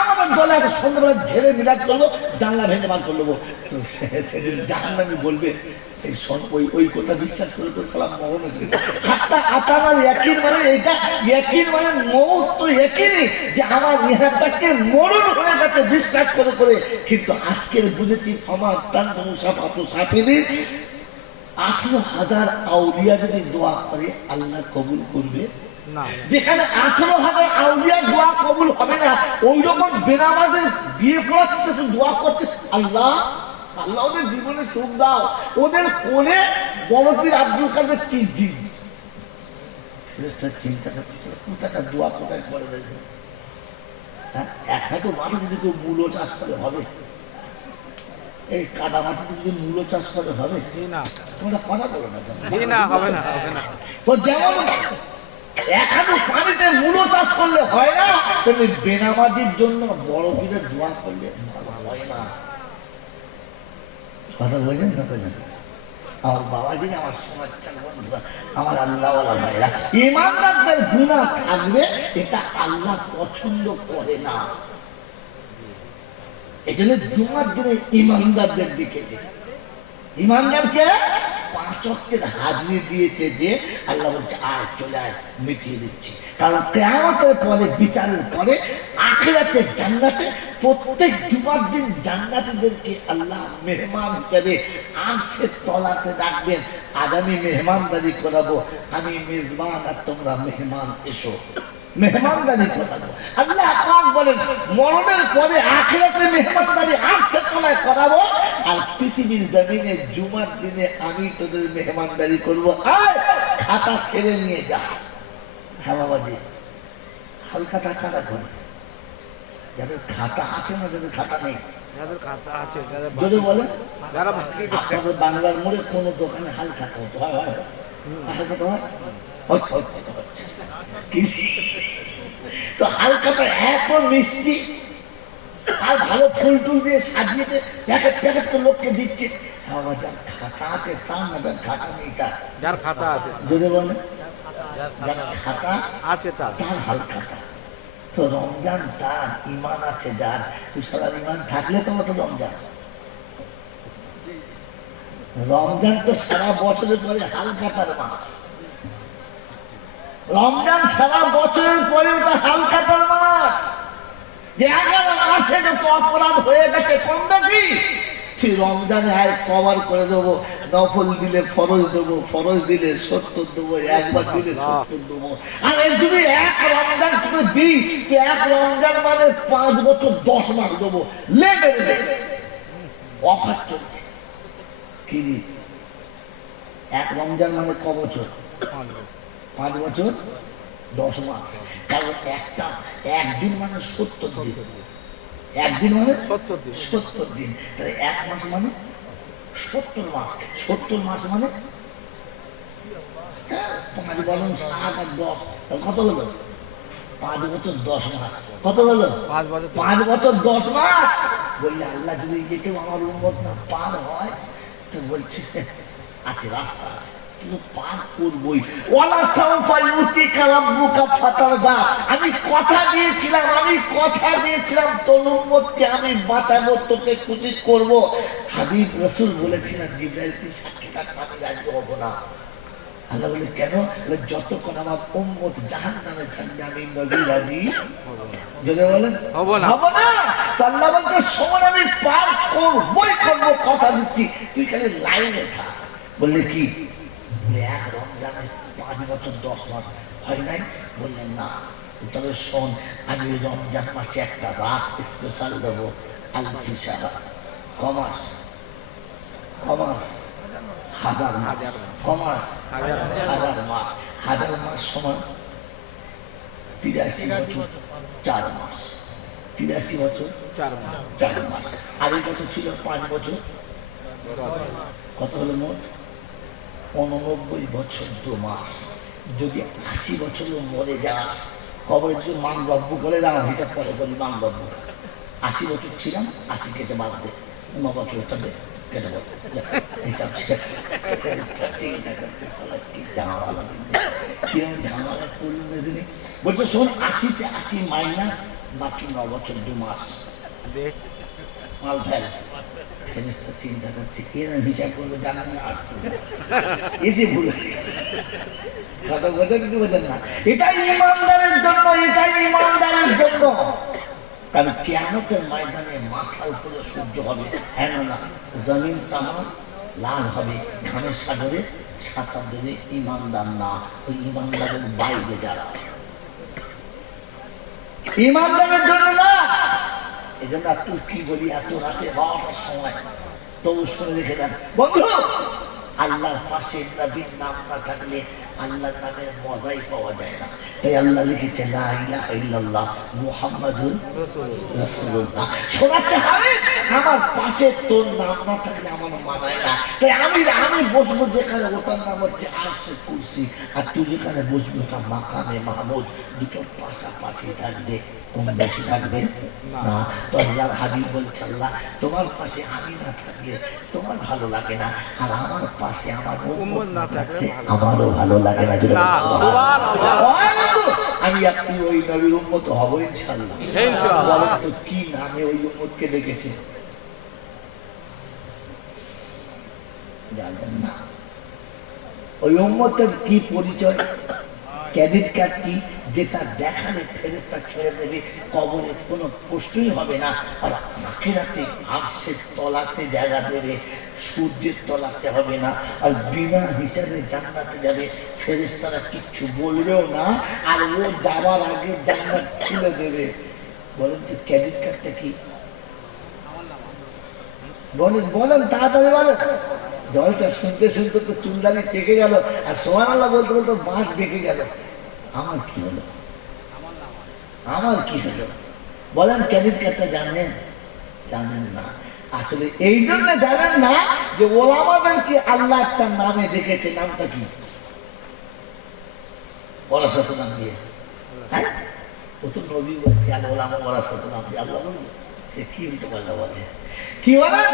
আমাদের দলে আছে। সন্ধ্যাবেলা ঝেড়ে মিলাদ করবো, জানলা ভেঙে বার করে নেবো। তো সেদিন জাহান্নামী বলবে এই ওই কথা বিশ্বাস করে তো সালাম মরণ এসেছে। হাত্তা আতানাল ইয়াকিন মানে এইটা, ইয়াকিন মানে মওত তো ইয়াকিনই যে আমার ইহাটাকে মরণ হয়ে গেছে বিশ্বাস করে করে। কিন্তু আজকের বুঝেছি ফামা তানফাউ শাফাআতু শাফিঈন, 18,000 আউলিয়া যদি দোয়া করে আল্লাহ কবুল করবে না। যেখানে 18,000 আউলিয়া দোয়া কবুল হবে না, ওই রকম বেনামাজের বিয়ে পড়াচ্ছে তো দোয়া করছে আল্লাহ আল্লাহ ওদের জীবনে সুখ দাও, ওদের কোলে বড় পীর আব্দুল কাদের চিঠি চিন্তা করছে কোথাটা দোয়া কোথায় করে দেখবে। হ্যাঁ, এক হাঁটু মাঠে যদি কেউ মূলো চাষ করে হবে? এই কাদা মাটিতে যদি মূলো চাষ করে হবে? তোমরা কথা বলো না, তো যেমন এক হাঁটু পানিতে মূলো চাষ করলে হয় না, তেমনি বেনামাজির জন্য বড় পীরের দোয়া করলে ভালো হয় না। কথা বলছেন না? আমার বাবাজি, আমার সমাচার বন্ধুরা, আমার আল্লাহওয়ালা ভাইরা, ইমানদারদের গুনাহ থাকবে, এটা আল্লাহ পছন্দ করে না। এই জন্য জুমার দিনে ইমানদারদের দিকেছে, ইমানদারকে 5 ওয়াক্তের হাজিরি দিয়েছে যে আল্লাহ বলছে আয় চলে আয় মিটিয়ে দিচ্ছি। কারণ কিয়ামতের পরে, বিচারের পরে, আখিরাতে জান্নাতে প্রত্যেক জুমার দিন জান্নাতীদেরকে আল্লাহ মেহমান হিসেবে আরশের তলাতে রাখবেন। আগামী মেহমানদারি করাবো, আমি মেজবান আর তোমরা মেহমান, এসো মেহমানদারি করাবো। আল্লাহ পাক বলেন মরণের পরে আখিরাতে মেহমানদারি আরশের তলায় করাবো, আর পৃথিবীর জমিনে জুমার দিনে আমি তোদের মেহমানদারি করবো। আয় খাতা ছেড়ে নিয়ে যা। হ্যাঁ বাবাজি, হালকা খাতা করে যাদের খাতা আছে না, যাদের খাতা নেই, যদি বলে আপনাদের বাংলার মোড়ে কোন দোকানে হাল খাতা হতো হয়? হাল খাতা হয়? তো হাল খাতা এত মিষ্টি আর ভালো ফুল টুল দিয়ে সাজিয়েছে, প্যাকেট প্যাকেট করে লোককে দিচ্ছে। যার খাতা আছে তার না, যার খাতা নেই তার। যার খাতা আছে যদি বলে যার খাতা আছে তার হাল খাতা। তো রমজান তার, ইমান আছে যার, তুষার ইমান থাকলে তোমার তো রমজান। রমজান তো সারা বছরের পরে হাল খাতার মাস। রমজান সারা বছরের পরে ওটা হাল খাতার মাস। যে 11 মাসে যত অপরাধ হয়ে গেছে কম বেশি, তুই রমজানে আয় কভার করে দেবো। নফল দিলে ফরজ দেবো, ফরজ দিলে 70 দেবো, একবার দিলে 70 দেবো। আর এই যদি এক রমজান তুমি দিই, তো এক রমজান মানে 5 বছর 10 মাস দেবো। লেগে অফার চলছে কি? এক রমজান মানে ক বছর? 5 বছর 10 মাস। কারণ একদিন মানে 70 দিন, একদিন মানে 70 দিন, তাহলে 1 মাস মানে 70 মাস। 70 মাস মানে 5 বলুন 7 আর 10, কত হলো? 5 বছর 10 মাস। কত হলো? 5 বছর 10 মাস। বললে আল্লাহ যদি যেতেও আমার উম্মত না পার হয়, তো বলছে আছে, রাস্তা আছে, কিন্তু পার করবই। ওয়ালা সাউফা ইউতিকা রাব্বুকা ফাতারদা। আমি কথা দিয়েছিলাম তোর উম্মতকে আমি বাঁচাবো, তোকে খুশি করব। হাবিব রাসূল বলেছিলেন জিবরাইল তুই সাক্ষী থাক, আমি রাজি হব না। আল্লাহ বলে কেন? যতক্ষণ আমার উম্মত জাহান্নামে থাকবে আমি নবী রাজি যদি বলেন হব না। তো আল্লাহ বলতে সময় আমি পার করবই করব, কথা দিচ্ছি, তুই খালি লাইনে থাক। বললে কি? বলে 1 রমজানে 5 বছর 10 মাস হয় নাই? বললেন না। তবে শোন, আমি রমজান মাসে একটা রাত স্পেশাল দেবো, আলফি সাহা, কমাস 1000 মাস, কমাস 1000 মাস, 1000 মাস সমান 83 বছর 4 মাস, 83 বছর 4 মাস। আগে কত ছিল? 5 বছর, কত হলো মোট? 89 বছর 2 মাস। যদি 80 বছর মরে যাস, কবরে যদি মান রব্বু করে দাঁড়া, হিসাব করে করি মান রব্বু 80 বছর ছিলাম, 80 কেটে বাদ দে, 9 বছরটা দে, কেটে বল, হিসাব শেষ। চিন্তা করতে কি ঝামেলা দিন, কিরম ঝামেলা করলেন দিনে। বলছে শোন, 80-তে 80 মাইনাস বাকি 9 বছর 2 মাস মাল ফেল। ফেরেশতা চিন্তা করছে এরকম হিসাব করবে, জানেন না আর এসে ভুলে কথা বোঝেন কি বোঝেন না? এটাই ইমানদারের জন্য, এটাই ইমানদারের জন্য। কারণ কিয়ামতের ময়দানে মাথার উপরে সূর্য হবে, হ্যাঁ না, জমিন তামাম লাল হবে, ঘামের সাগরে সাঁতার দেবে ইমানদার না, ওই ইমানদারের বাইরে যারা, ইমানদারের জন্য না। এই জন্য আজকে কি বলি, এত রাতে 12টার সময় তবু শুনে রেখে দেন বন্ধু, আল্লাহর পাশে নবীর নাম না থাকলে আল্লাহর নামের মজাই পাওয়া যায় না। তাই আল্লাহ লিখেছে লা ইলাহা ইল্লাল্লাহ মুহাম্মাদুর রাসূলুল্লাহ। শোনাতে হবে আমার পাশে তোর নাম না থাকলে আমার মানায় না। তাই আমি বসবো যেখানে, ওটার নাম হচ্ছে আরশে কুরসি, আর তুই যেখানে বসবি ওটা মাকামে মাহমুদ। দুটো পাশাপাশি থাকবে, কম বেশি থাকবে না। তো আল্লাহর হাবিব বলছে আল্লাহ তোমার পাশে আমি না থাকলে তোমার ভালো লাগে না, আর আমার পাশে আমার উম্মত না থাকলে আমারও ভালো লাগে না। আমি আপনি ওই নবীর উম্মত হব ইনশাআল্লাহ। বলেন তো কি নামে ওই উম্মতকে ডেকেছে? জানেন না? ওই উম্মতের কি পরিচয়, ক্রেডিট কার্ড কি, যেটা দেখালে ফেরেশতা ছেড়ে দেবে, কবরে কোনো প্রশ্নই হবে না। আর আখিরাতে আরশের তলাতে জায়গা দেবে, সূর্যের তলাতে হবে না, আর বিনা হিসাবে জান্নাতে যাবে, ফেরেশতারা কিচ্ছু বলবেও না, আর ও যাবার আগে জান্নাত খুলে দেবে। বলেন তো ক্রেডিট কার্ডটা কি? বলেন তাড়াতাড়ি বলেন। জলসা শুনতে শুনতে তো চুলদানি পেকে গেল, আর সুবহানাল্লাহ বলতে বলতে বাঁশ বেঁকে গেল। আমার কি হলো? বলেন ক্রেডিট কার্ডটা জানেন না। আসলে এই জন্য জানেন না যে ওলামাদেরকে আল্লাহ একটা নামে ডেকেছে। নামটা কি? ওরাসাত নাম দিয়ে। হ্যাঁ, ও তো নবী বলছে আর ওলামা ওরাসাত নাম দিয়ে। আল্লাহ বলছে কি উল্টো পাল্টা বলে? কি বলেন?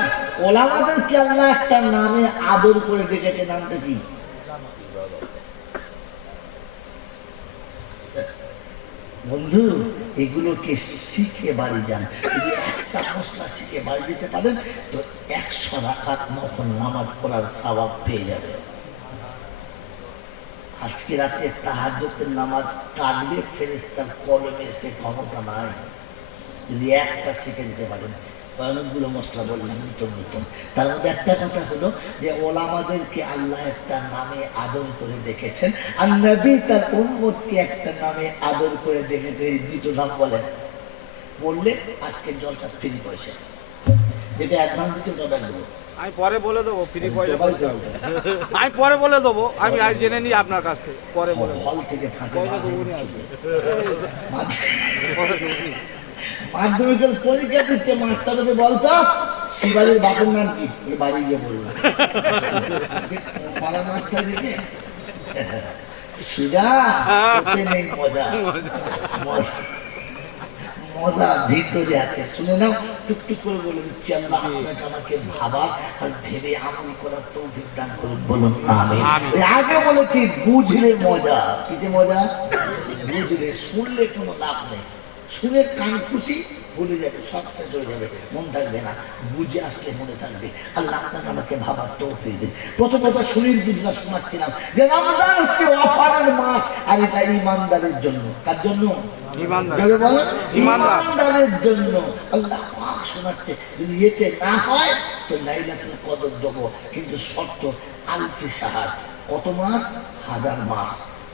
ওলামাদেরকে আল্লাহ একটা নামে আদর করে ডেকেছে। নামটা কি? বন্ধু, এগুলোকে শিখে বাড়ি যান। যদি একটা মশলা শিখে বাড়ি যেতে পারেন তো 100 রাকাত নফল নামাজ পড়ার সওয়াব পেয়ে যাবে। আজকে রাতে তাহাজ্জুদের নামাজ কাটবে ফেরেশতার কলমে, সে ক্ষমতা নাই। যদি একটা শিখে যেতে পারেন, অনেকগুলো মশলা বললাম নতুন। তার মধ্যে একটা কথা হলো যে ওলামাদেরকে আল্লাহ একটা নামে আদর করে দেখেছেন, আর নবী তার উম্মতকে একটা নামে আদর করে দেখেছে। এই দুটো নাম বললে আজকে জলসা ফ্রি পয়সা। যেটা অ্যাডভান্স দিচ্ছে ওটা ব্যাংক দেবো। আমি পরে বলে দেবো, ফ্রি পয়সা বলতে হবে। আমি পরে বলে দেবো, আমি আজ জেনে নিই আপনার কাছ থেকে, পরে বলে দেবো। হল থেকে ফাঁকে পয়সা দেবো নি আজকে। মাধ্যমিকের পরীক্ষা দিচ্ছে, মাস্টারকে বলতো শিবারের বাপের নাম কি, বাড়ি গিয়ে বলবো মারা মাস্টার দিকে সুজা নেই, মজা মজা মজা ভিতরে আছে। শুনে নাও, টুকটুক করে বলে দিচ্ছি, আল্লাহ আপনাকে আমাকে ভাবা আর ভেবে আমল করার তৌফিক দান করুন, বলুন আমিন। আগে বলেছি বুঝলে মজা, কি যে মজা, বুঝলে, শুনলে কোনো লাভ নেই, শুনে কান খুশি ভুলে যাবে, সব শেষ হয়ে যাবে, মন থাকবে না। বুঝে আসলে মনে থাকবে। আল্লাহ আপনাকে আমাকে ভাবার তৌফিক দিন। প্রথমত শুনিয়ে যেটা শোনাচ্ছিলাম যে রমজান হচ্ছে অফারের মাস, আর এটা ইমানদারের জন্য। কার জন্য? ইমানদারের জন্য। আল্লাহ পাক শোনাচ্ছে, যদি এতে না হয় তো লাইলাতুল কদর দেবো, কিন্তু শর্ত আলফি সাহার। কত মাস? 1000 মাস।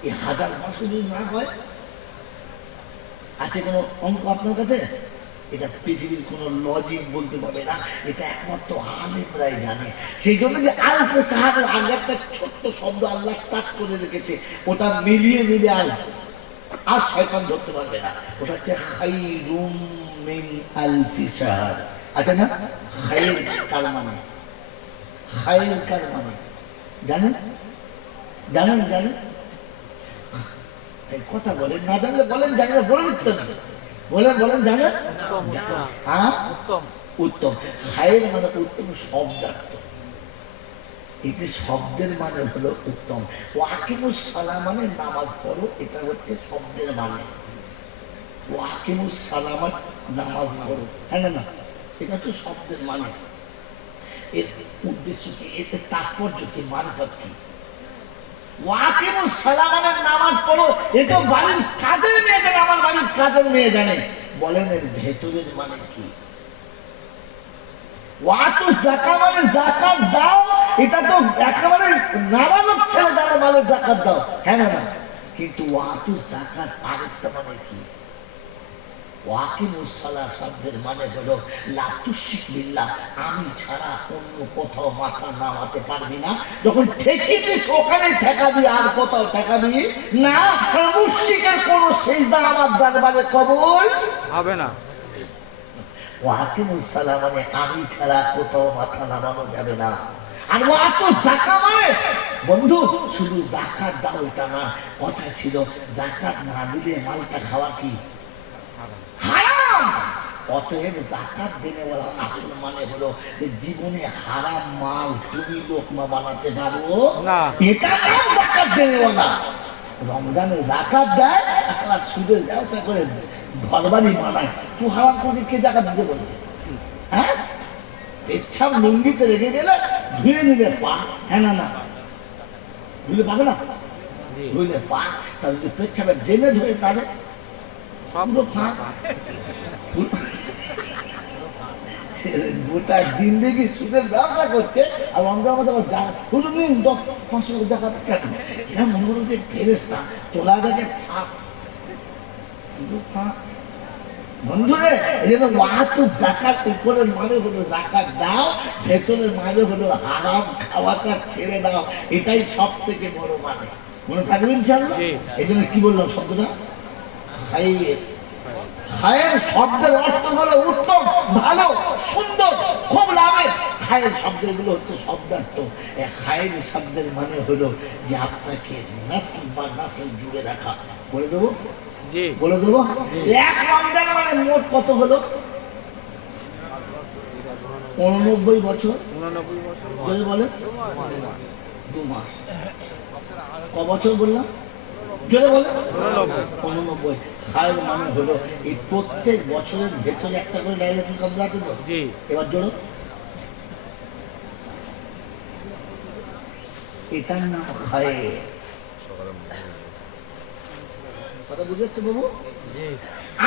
এই 1000 মাস যদি না হয়, আছে কোনো অঙ্ক আপনার কাছে? এটা পৃথিবীর কোনো লজিক বলতে পারবে না, এটা একমাত্র আলেমরাই জানে। সেই জন্য যে আলফে সাহারের আগে একটা ছোট্ট শব্দ আল্লাহ টাচ করে রেখেছে, ওটা মিলিয়ে নিলে আর শয়তান ধরতে পারবে না। ওটা হচ্ছে খায়রুম মিন আলফি শাহর। আছে না? খায়র কার মানে? খায়র কার মানে জানেন? জানেন? জানেন? কথা বলেন, না জানলে বলেন, জানলে বলে দিতে হবে। বলেন বলেন, জানেন? হ্যাঁ, উত্তম। খায়ের মানে উত্তম শব্দার্থ। এটি শব্দের মানে হলো উত্তম। ওয়াকিমুস সালাম মানে নামাজ পড়ো, এটা হচ্ছে শব্দের মানে। ওয়াকিমুস সালাম নামাজ পড়ো, হ্যাঁ না, এটা হচ্ছে শব্দের মানে। এর উদ্দেশ্য কি, এতে তাৎপর্য কি, মারিফত কি? ওয়াকিমুস সালাম মানে নামাজ পড়ো, এ তো বাড়ির কাজের মেয়ে জানে, আমার বাড়ির কাজের মেয়ে জানে। বলেন এর ভেতরের মানে কি? ওয়াতু যাকাত মানে যাকাত দাও, এটা তো একেবারে নাবালক ছেলে যারা বলে যাকাত দাও, হ্যাঁ না? কিন্তু ওয়াতু যাকাত আরেকটা মানে কি? ওয়াকিমুস সালাহ শব্দের মানে হলো লা তুশরিক বিল্লাহ, আমি ছাড়া অন্য কোথাও মাথা নামাতে পারবি না। যখন ঠেকিয়ে দিস ওখানে ঠেকাবি, আর কোথাও ঠেকাবি না। মুশরিকের কোন সিজদা আমার দরবারে কবুল হবে না। ওয়াকিমুস সালাহ মানে আমি ছাড়া কোথাও মাথা নামানো যাবে না। আর ওয়াতু যাকাত মানে বন্ধু শুধু যাকাত দাও এটা না, কথা ছিল যাকাত না দিলে মালটা খাওয়া কি হারাম। অতএব যাকাত দেনে বলা আসল মানে হলো জীবনে হারাম মাল তুমি লোকমা বানাতে পারো না, এটা নাম যাকাত দেনে বলা। রমজানে যাকাত দেয়, আসলে সুদের ব্যবসা করে ঘরবাড়ি বানায়, তুই হারাম করে কে যাকাত দিতে বলছে? হ্যাঁ, পেচ্ছাপ লুঙ্গিতে রেখে গেলে ধুয়ে নিলে পা, হ্যাঁ না, ধুলে পাবে না, ধুলে পা, তাহলে যদি পেচ্ছাপের জেনে ধুয়ে তাহলে গোটা জিন্দেগি সুদের ব্যবসা করছে, আর রমজান মাসে আবার নিন 500 টাকা কেন? এরা মনে করো যে ফেরেস্তা তোলা দেখে ফাঁক ফাঁক। বন্ধুরে, এই জন্য ওয়াতু যাকাত উপরের মানে হলো যাকাত দাও, ভেতরের মানে হলো হারাম খাওয়াটা ছেড়ে দাও। এটাই সব থেকে বড় মানে। মনে থাকবে ইনশাআল্লাহ। এই জন্য কি বললাম শব্দটা খায়ের। খায়ের শব্দের অর্থ হলো উত্তম, ভালো, সুন্দর, খুব লাভের। খায়ের শব্দ এগুলো হচ্ছে শব্দার্থ। খায়ের শব্দের মানে হলো যে আপনাকে নাসল বা নাসল জুড়ে রাখা। বলে দেবো, বলে দেবো। এক রমজান মানে মোট কত হলো? 89 বছর। 89 বছর বলে 2 মাস। ক বছর বললাম? জোরে বলে 89। খায়ের মানে হলো এই প্রত্যেক বছরের ভেতরে একটা করে লাইলাতুল কদর আছে তো। এবার জোড়ো, এটার নাম খায়ের। কথা বুঝে আসছে বাবু?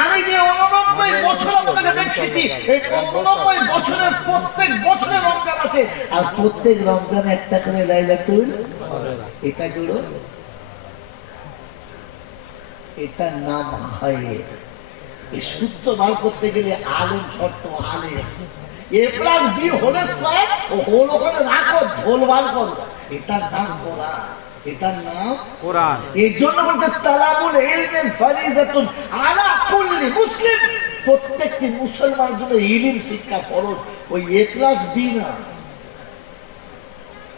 আমি যে 89 বছর আপনাকে দেখেছি, এই 89 বছরের প্রত্যেক বছরে রমজান আছে, আর প্রত্যেক রমজানে একটা করে লাইলাতুল কদর। এটা জোড়ো, এটার নাম খায়ের। এই সূত্র বার করতে গেলে আলেম শর্ত, আলেম A+B হোল স্কয়ার ও হোল ওখানে রাখো, ঢোল বার করো, এটার নাম কোরআন, এটার নাম কোরআন। এই জন্য বলছে তালাবুল ইলমি ফারিজাতুন আলা কুল্লি মুসলিম, প্রত্যেকটি মুসলমানের জন্য ইলম শিক্ষা ফরজ। ওই A+B না,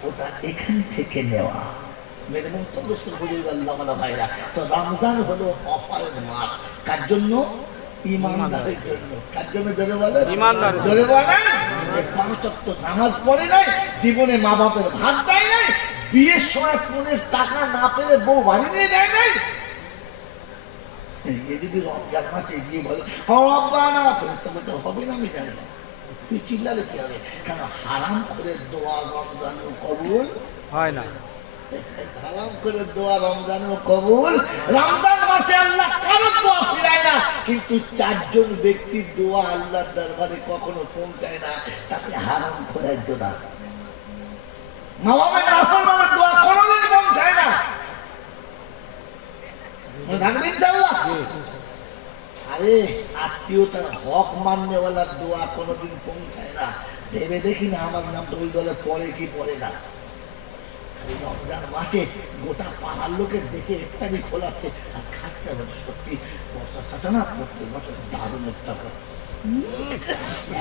ওটা এখান থেকে নেওয়া। মেরে মুহতরম বুজুর্গ আল্লাহ ওয়ালা ভাইরা, তো রমজান হলো অফারের মাস, কার জন্য? ইমানদারের জন্য। কার জন্য? জোরে বলেন, ইমানদারের। জোরে বলেন। এই 5 ওয়াক্ত নামাজ পড়ে নাই, জীবনে মা বাপের ভাত দেয় নাই, বিয়ের সময় ফোনের টাকা না পেলে বউ বাড়ি নিয়ে যায় নাই। এ যদি রমজান মাসে গিয়ে বলে রব্বানা, ফেরেশতা বলতে হবে না, আমি জানি না, তুই চিল্লালে কি হবে? কেন? হারাম করে দোয়া রমজানও কবুল হয় না। হারাম করে দোয়া রমজানও কবুল। রমজান মাসে আল্লাহ কারো দোয়া ফিরায় না, কিন্তু 4 জন ব্যক্তির দোয়া আল্লাহর দরবারে কখনো পৌঁছায় না, তাতে হারাম করার জন্য। মা বাবার নাফরমানের দোয়া কোনোদিন পৌঁছায় না, মনে থাকবে ইনশাআল্লাহ। আরে আত্মীয়তার হক মাননেওয়ালার দোয়া কোনোদিন পৌঁছায় না। ভেবে দেখি না আমার নামটা ওই দলে পড়ে কি পড়ে না। রমজান মাসে গোটা পাড়ার লোকের দেখে ইফতারি খোলাচ্ছে আর খাচ্ছে, সত্যি বর্ষা চাচা না প্রত্যেক বছর দারুণ ইফতার করে।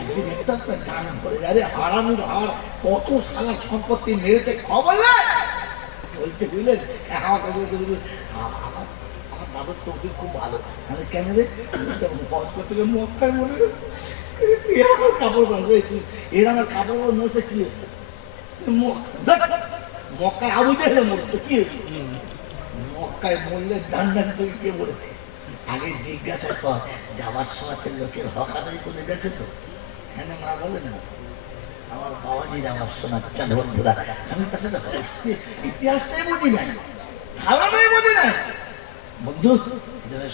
একদিন ইফতার করে জান করে যাবে হারামির হার কত সালা সম্পত্তি মেরেছে খবর নেই। বলছে বুঝলেন, আমার কাছে আমার দাদুর তৌফিক খুব ভালো। আমি কেন রে বধ করতে গিয়ে মক্কায় মনে আমার কাপড় পরবে, এর আমার কাপড় মরতে কি হচ্ছে? মক্কায় আবু জেহেল মরতে কি হয়েছে? মক্কায় মরলে জান্নাত তুই কে বলেছে? আগে জিজ্ঞাসা কর যাওয়ার সময় লোকের হক আদায় করে গেছে তো? হ্যাঁ না বলেন না? আমার বাবাজির আমার শোনাচ্ছেন বন্ধুরা, আমি তার সাথে ইতিহাসটাই বুঝি নাই, ধারণাই বুঝি নাই। বন্ধু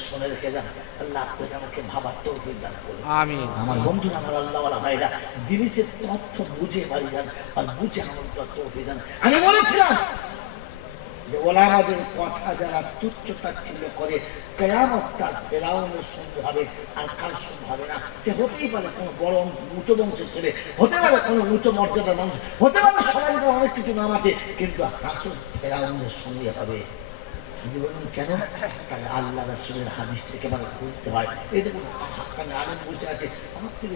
শুনে রেখে যান, আল্লাহ আপনাকে আমাকে ভাবার তৌফিক দান করুন। আমিন। আমার বন্ধুরা, আমার আল্লাহ ওয়ালা ভাইরা, জিনিসের তথ্য বুঝে বাড়ি যান আর বুঝে আমার তৌফিক দান। আমি বলেছিলাম যে ওলামাদের কথা যারা তুচ্ছ তাচ্ছিল্য করে, কিয়ামত তার ফেরাউনের সঙ্গে হবে আর কার সঙ্গে হবে না। সে হতেই পারে কোনো বড় উঁচু বংশের ছেলে, হতে পারে কোনো উঁচু মর্যাদার মানুষ, হতে পারে সমাজে অনেক কিছু নাম আছে, কিন্তু হাসর ফেরাউনের সঙ্গে হবে। কেন? তাহলে আল্লাহ রাসূলের হাদিস থেকে মানে করতে হয়। এই দেখুন হাক্কানি আলেম বসে আছে, আমার থেকে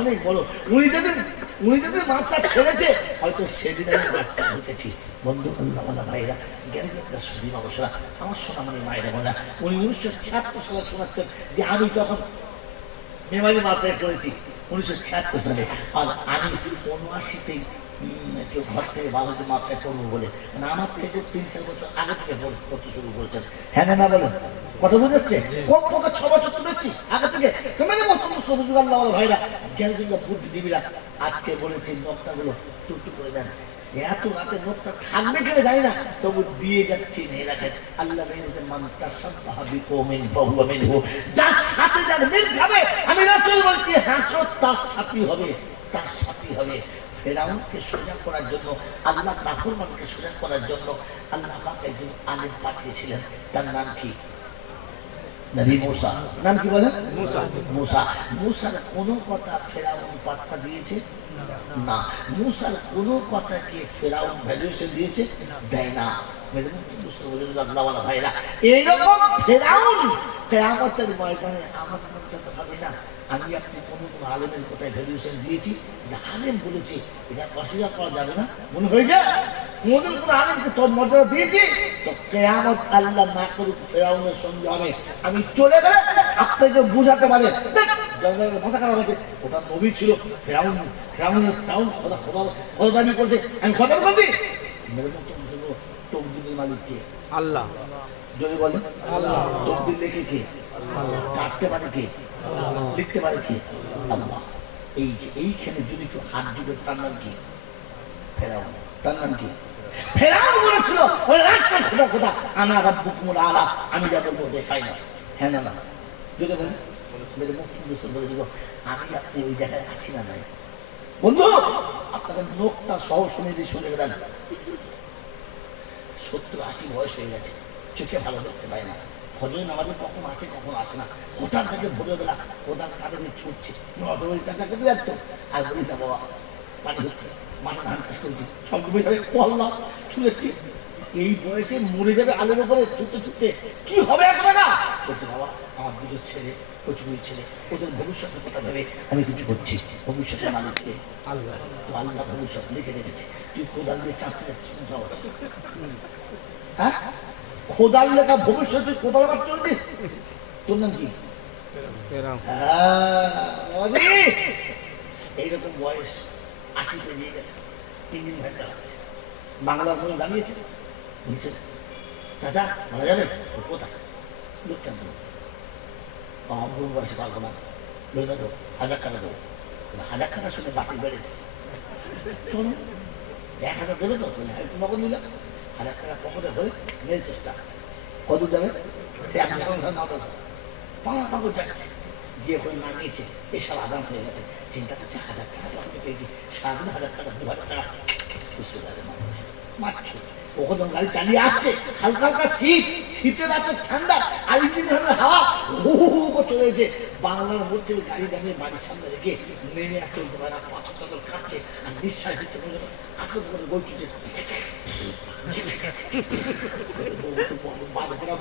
অনেক বড়, উনি যদি মাথা ছেড়েছে হয়তো সেদিন আমি মাথা ঢুকেছি। বন্ধু আল্লাহ ওয়ালা ভাইরা, জ্ঞানীদের সুদী মানুষরা, আমার সোনামণি মায়েরা বোনা, উনি 1976 সালে শোনাচ্ছেন যে আমি তখন মেমারি মাথায় করেছি 1976 সালে, আর আমি 79তেই কেউ ঘর থেকে বাবাজি মাসায় করবো বলে, মানে আমার থেকে 3-4 বছর আগে থেকে করতে শুরু করেছেন। হ্যাঁ না বলেন, কথা বুঝেছে? কম পক্ষে 6 বছর তো বেশি আগে থেকে। তোমাদের মতো আল্লাহ ভাইরা, জ্ঞানীরা, বুদ্ধিজীবীরা আজকে বলেছি নকটাগুলো টুকটুক করে দেন। এত রাতে নোটটা থাকবে কিনা জানি না, তবু দিয়ে যাচ্ছি। নিয়ে রাখেন, আল্লাহ যার সাথে যার মিল খাবে, আমি রাসূল বলছি হাসর তার সাথী হবে, তার সাথী হবে। ফেরাউনকে সোজা করার জন্য, আল্লাহ নাফরমানকে সোজা করার জন্য আল্লাহ পাক একজন আলেম পাঠিয়েছিলেন। তার নাম কি? নবী মূসা। নাম কি বলেন? মূসা। মূসার কোনো কথা ফেরাউন পাত্তা দিয়েছে না। মূসার কোনো কথাকে ফেরাউন ভ্যালুয়েশন দিয়েছে? দেয় না। ভাইরা, এইরকম ফেরাউন কিয়ামতের ময়দানে আমার মধ্যে হবে না। আমি আপনি কোনো আলেমের কথায় ভ্যালুয়েশন দিয়েছি, আলেম বলেছি, এটা অস্বীকার করা যাবে না। মনে হয়েছে কোনোদিন কোনো আলেমকে তোর মর্যাদা দিয়েছি? তো কিয়ামত আল্লাহ না করুক ফেরাউনের সঙ্গে হবে। আমি চলে গেলে আপনাকে বুঝাতে পারে মাথা খারাপ আছে, ওটা নবী ছিল, ফেরাউন খোদা দাবি করছে, আমি খোদা বলছি। মেরে মতো তকদিরের মালিক কে? আল্লাহ। যদি বলে আল্লাহ। তকদির লেখে কে? কাটতে পারে কে? লিখতে পারে কে? আল্লাহ। এইখানে যদি কেউ হাত দিবে, তার নাম কি? ফেরাউন। তার নাম কি? ফেরাউন বলেছিল খোদা আনা রাব্বুকুমুল আলা, আমি যা বলবো দেখাই না। হ্যাঁ না যদি বলে মেরে মুক্তি বলে দিব, আমি আপনি ওই জায়গায় আছি না নাই? বন্ধু আপনাদের লোকটা সহ শুনে দিয়ে শুনে গেলেন, 70-80 বয়স হয়ে গেছে, চোখে ভালো দেখতে পায় না, ফজরের নামাজে কখন আসে কখন আসে না, হঠাৎ থেকে ভোরবেলা কোদাল কাঁধে নিয়ে ছুটছে, অটোমেটিক চাচা কেটে যাচ্ছ, আর বলিস না বাবা পানি হচ্ছে, মাঠে ধান চাষ করছি, সব ডুবে যাবে, পড়লাম শুনেছি এই বয়সে মরে যাবে আলের উপরে ছুটতে ছুটতে, কি হবে এখন না বলছে বাবা আমার দুটো ছেলে, কচুরি ছেলে, ওদের ভবিষ্যতের কথা ভেবে আমি কিছু করছি, ভবিষ্যতের মানুষকে আল্লাহ আল্লাহ ভবিষ্যৎ লিখে রেখেছে, তুই কোদাল দিয়ে চাষতে যাচ্ছিস, হ্যাঁ খোদার লেখা ভবিষ্যৎ তুই কোদাল আবার চলছিস, তোর নাম কি? এইরকম বয়স 80 পেরিয়ে গেছে, 3 দিন ভ্যান চালাচ্ছে, বাংলার মনে দাঁড়িয়েছে, বলছে চাচা মারা যাবে, কোথায় লোক কেন বয়সে পারবো না, বলে দেখো 1000 টাকা দেবো, 1000 টাকা শুনে বাতিল বেড়ে চলো 1000 দেবে তো, বলে নগদ নিলাম, 1000 টাকা পকেটে ভরে মেয়ের চেষ্টা, কত যাবে সে আপনি পাগল যাচ্ছে, গিয়ে করে নামিয়েছে, এসব আদান হয়ে গেছে, চিন্তা করছে 1000 টাকা যখন পেয়েছি, সারাদিন 1000 টাকা 2000 টাকা বুঝতে পারে মানুষ মারছ, ওখানে গাড়ি চালিয়ে আসছে, হালকা হালকা শীত, শীতে রাতে ঠান্ডা, আর ইঞ্জিন হাওয়া হু হু হু করে চলে গেছে, বাংলার মধ্যে গাড়ি দাঁড়িয়ে বাড়ির সামনে রেখে নেমে আর চলতে পারে না, পাথর টাথর কাটছে, আর নিঃশ্বাস দিতে পারে না, আটক করে বলছে